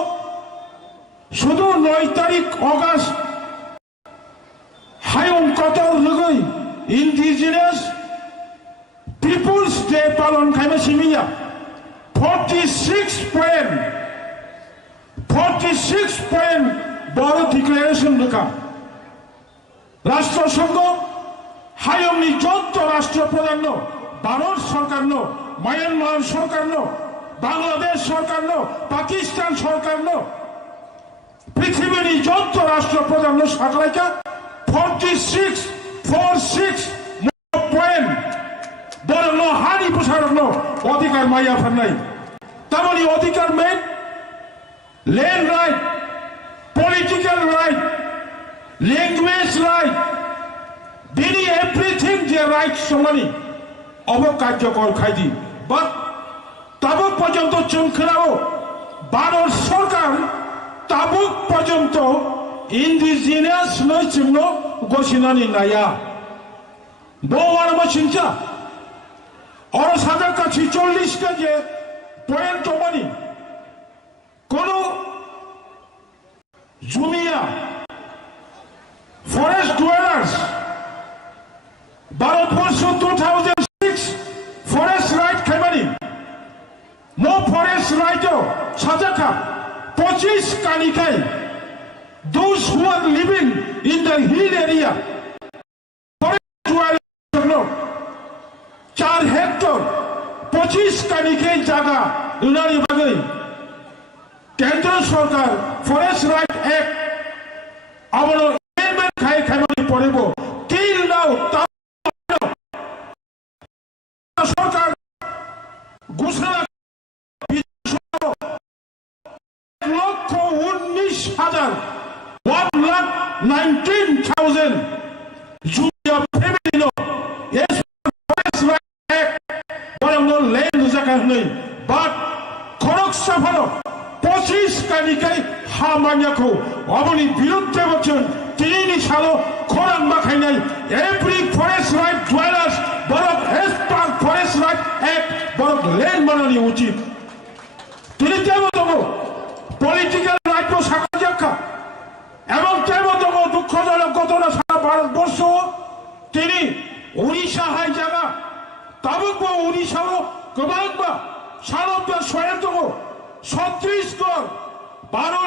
Sudu 9 Tarik August Hayong Kotor Lugoi Indigenous Peoples Day Palon Kaimashimiya 46 point Boro Declaration Luka Rashtra Sangho Hayong ni Jotto Rashtra Pradhan no Bharat Sarkar no Myanmar Sarkar no Bangladesh Sarkar no Pakistan Sarkar no Prithibiri Jotto Rashtra Pradhan no Saklaika 46 point Boro no Hani Pusarok no Odikar Maya Farnai Tamani Odikar men Land right Political right Language right Bini everything they right somebody Obo Kajokor Khaidi But Tabuk Pajanto Chunkrao Bharat Sarkar Tabuk Pajanto Indigenous Nochimno Goshinani Naya Bowarama Chincha Or Sadaka Chicholis Kaje Point Tomani কোন জুমিয়া forest dwellers Bharatvarsha 2006 forest right খেমানি নো forest right সাজাকা 25 কানিকাই those who are living in the hill area forest dwellers 4 hectare 25 কানিকাই জায়গা উনারি বাগৈ কেন্দ্র সরকার forest right act আমার এমএন খাই খাইমানি পড়িব till now সরকার ঘোষণা 1,19,000 1,19,000 junior family no yes forest right act বরং land জায়গা নেই but খরক সাফানো 25 কানিকাই হামানিয়াখौ অবনি বিরুদ্ধে বলছেন তিনি সালো খরাং বাখাইনাই এভরি ফরেস্ট রাইট ডুয়েলার্স বরং এস পার ফরেস্ট রাইট অ্যাক্ট বরং ল্যান্ড বানানি উচিত তিনি তেমন পলিটিক্যাল রাইট সাক্ষা এবং তেমন দুঃখজনক ঘটনা সারা ভারতবর্ষ তিনি উড়িষ্যা হাই জায়গা তাবুক উড়িষ্যাও গোবাংবা সারব্য স্বয়ং ছত্তিশগড় 12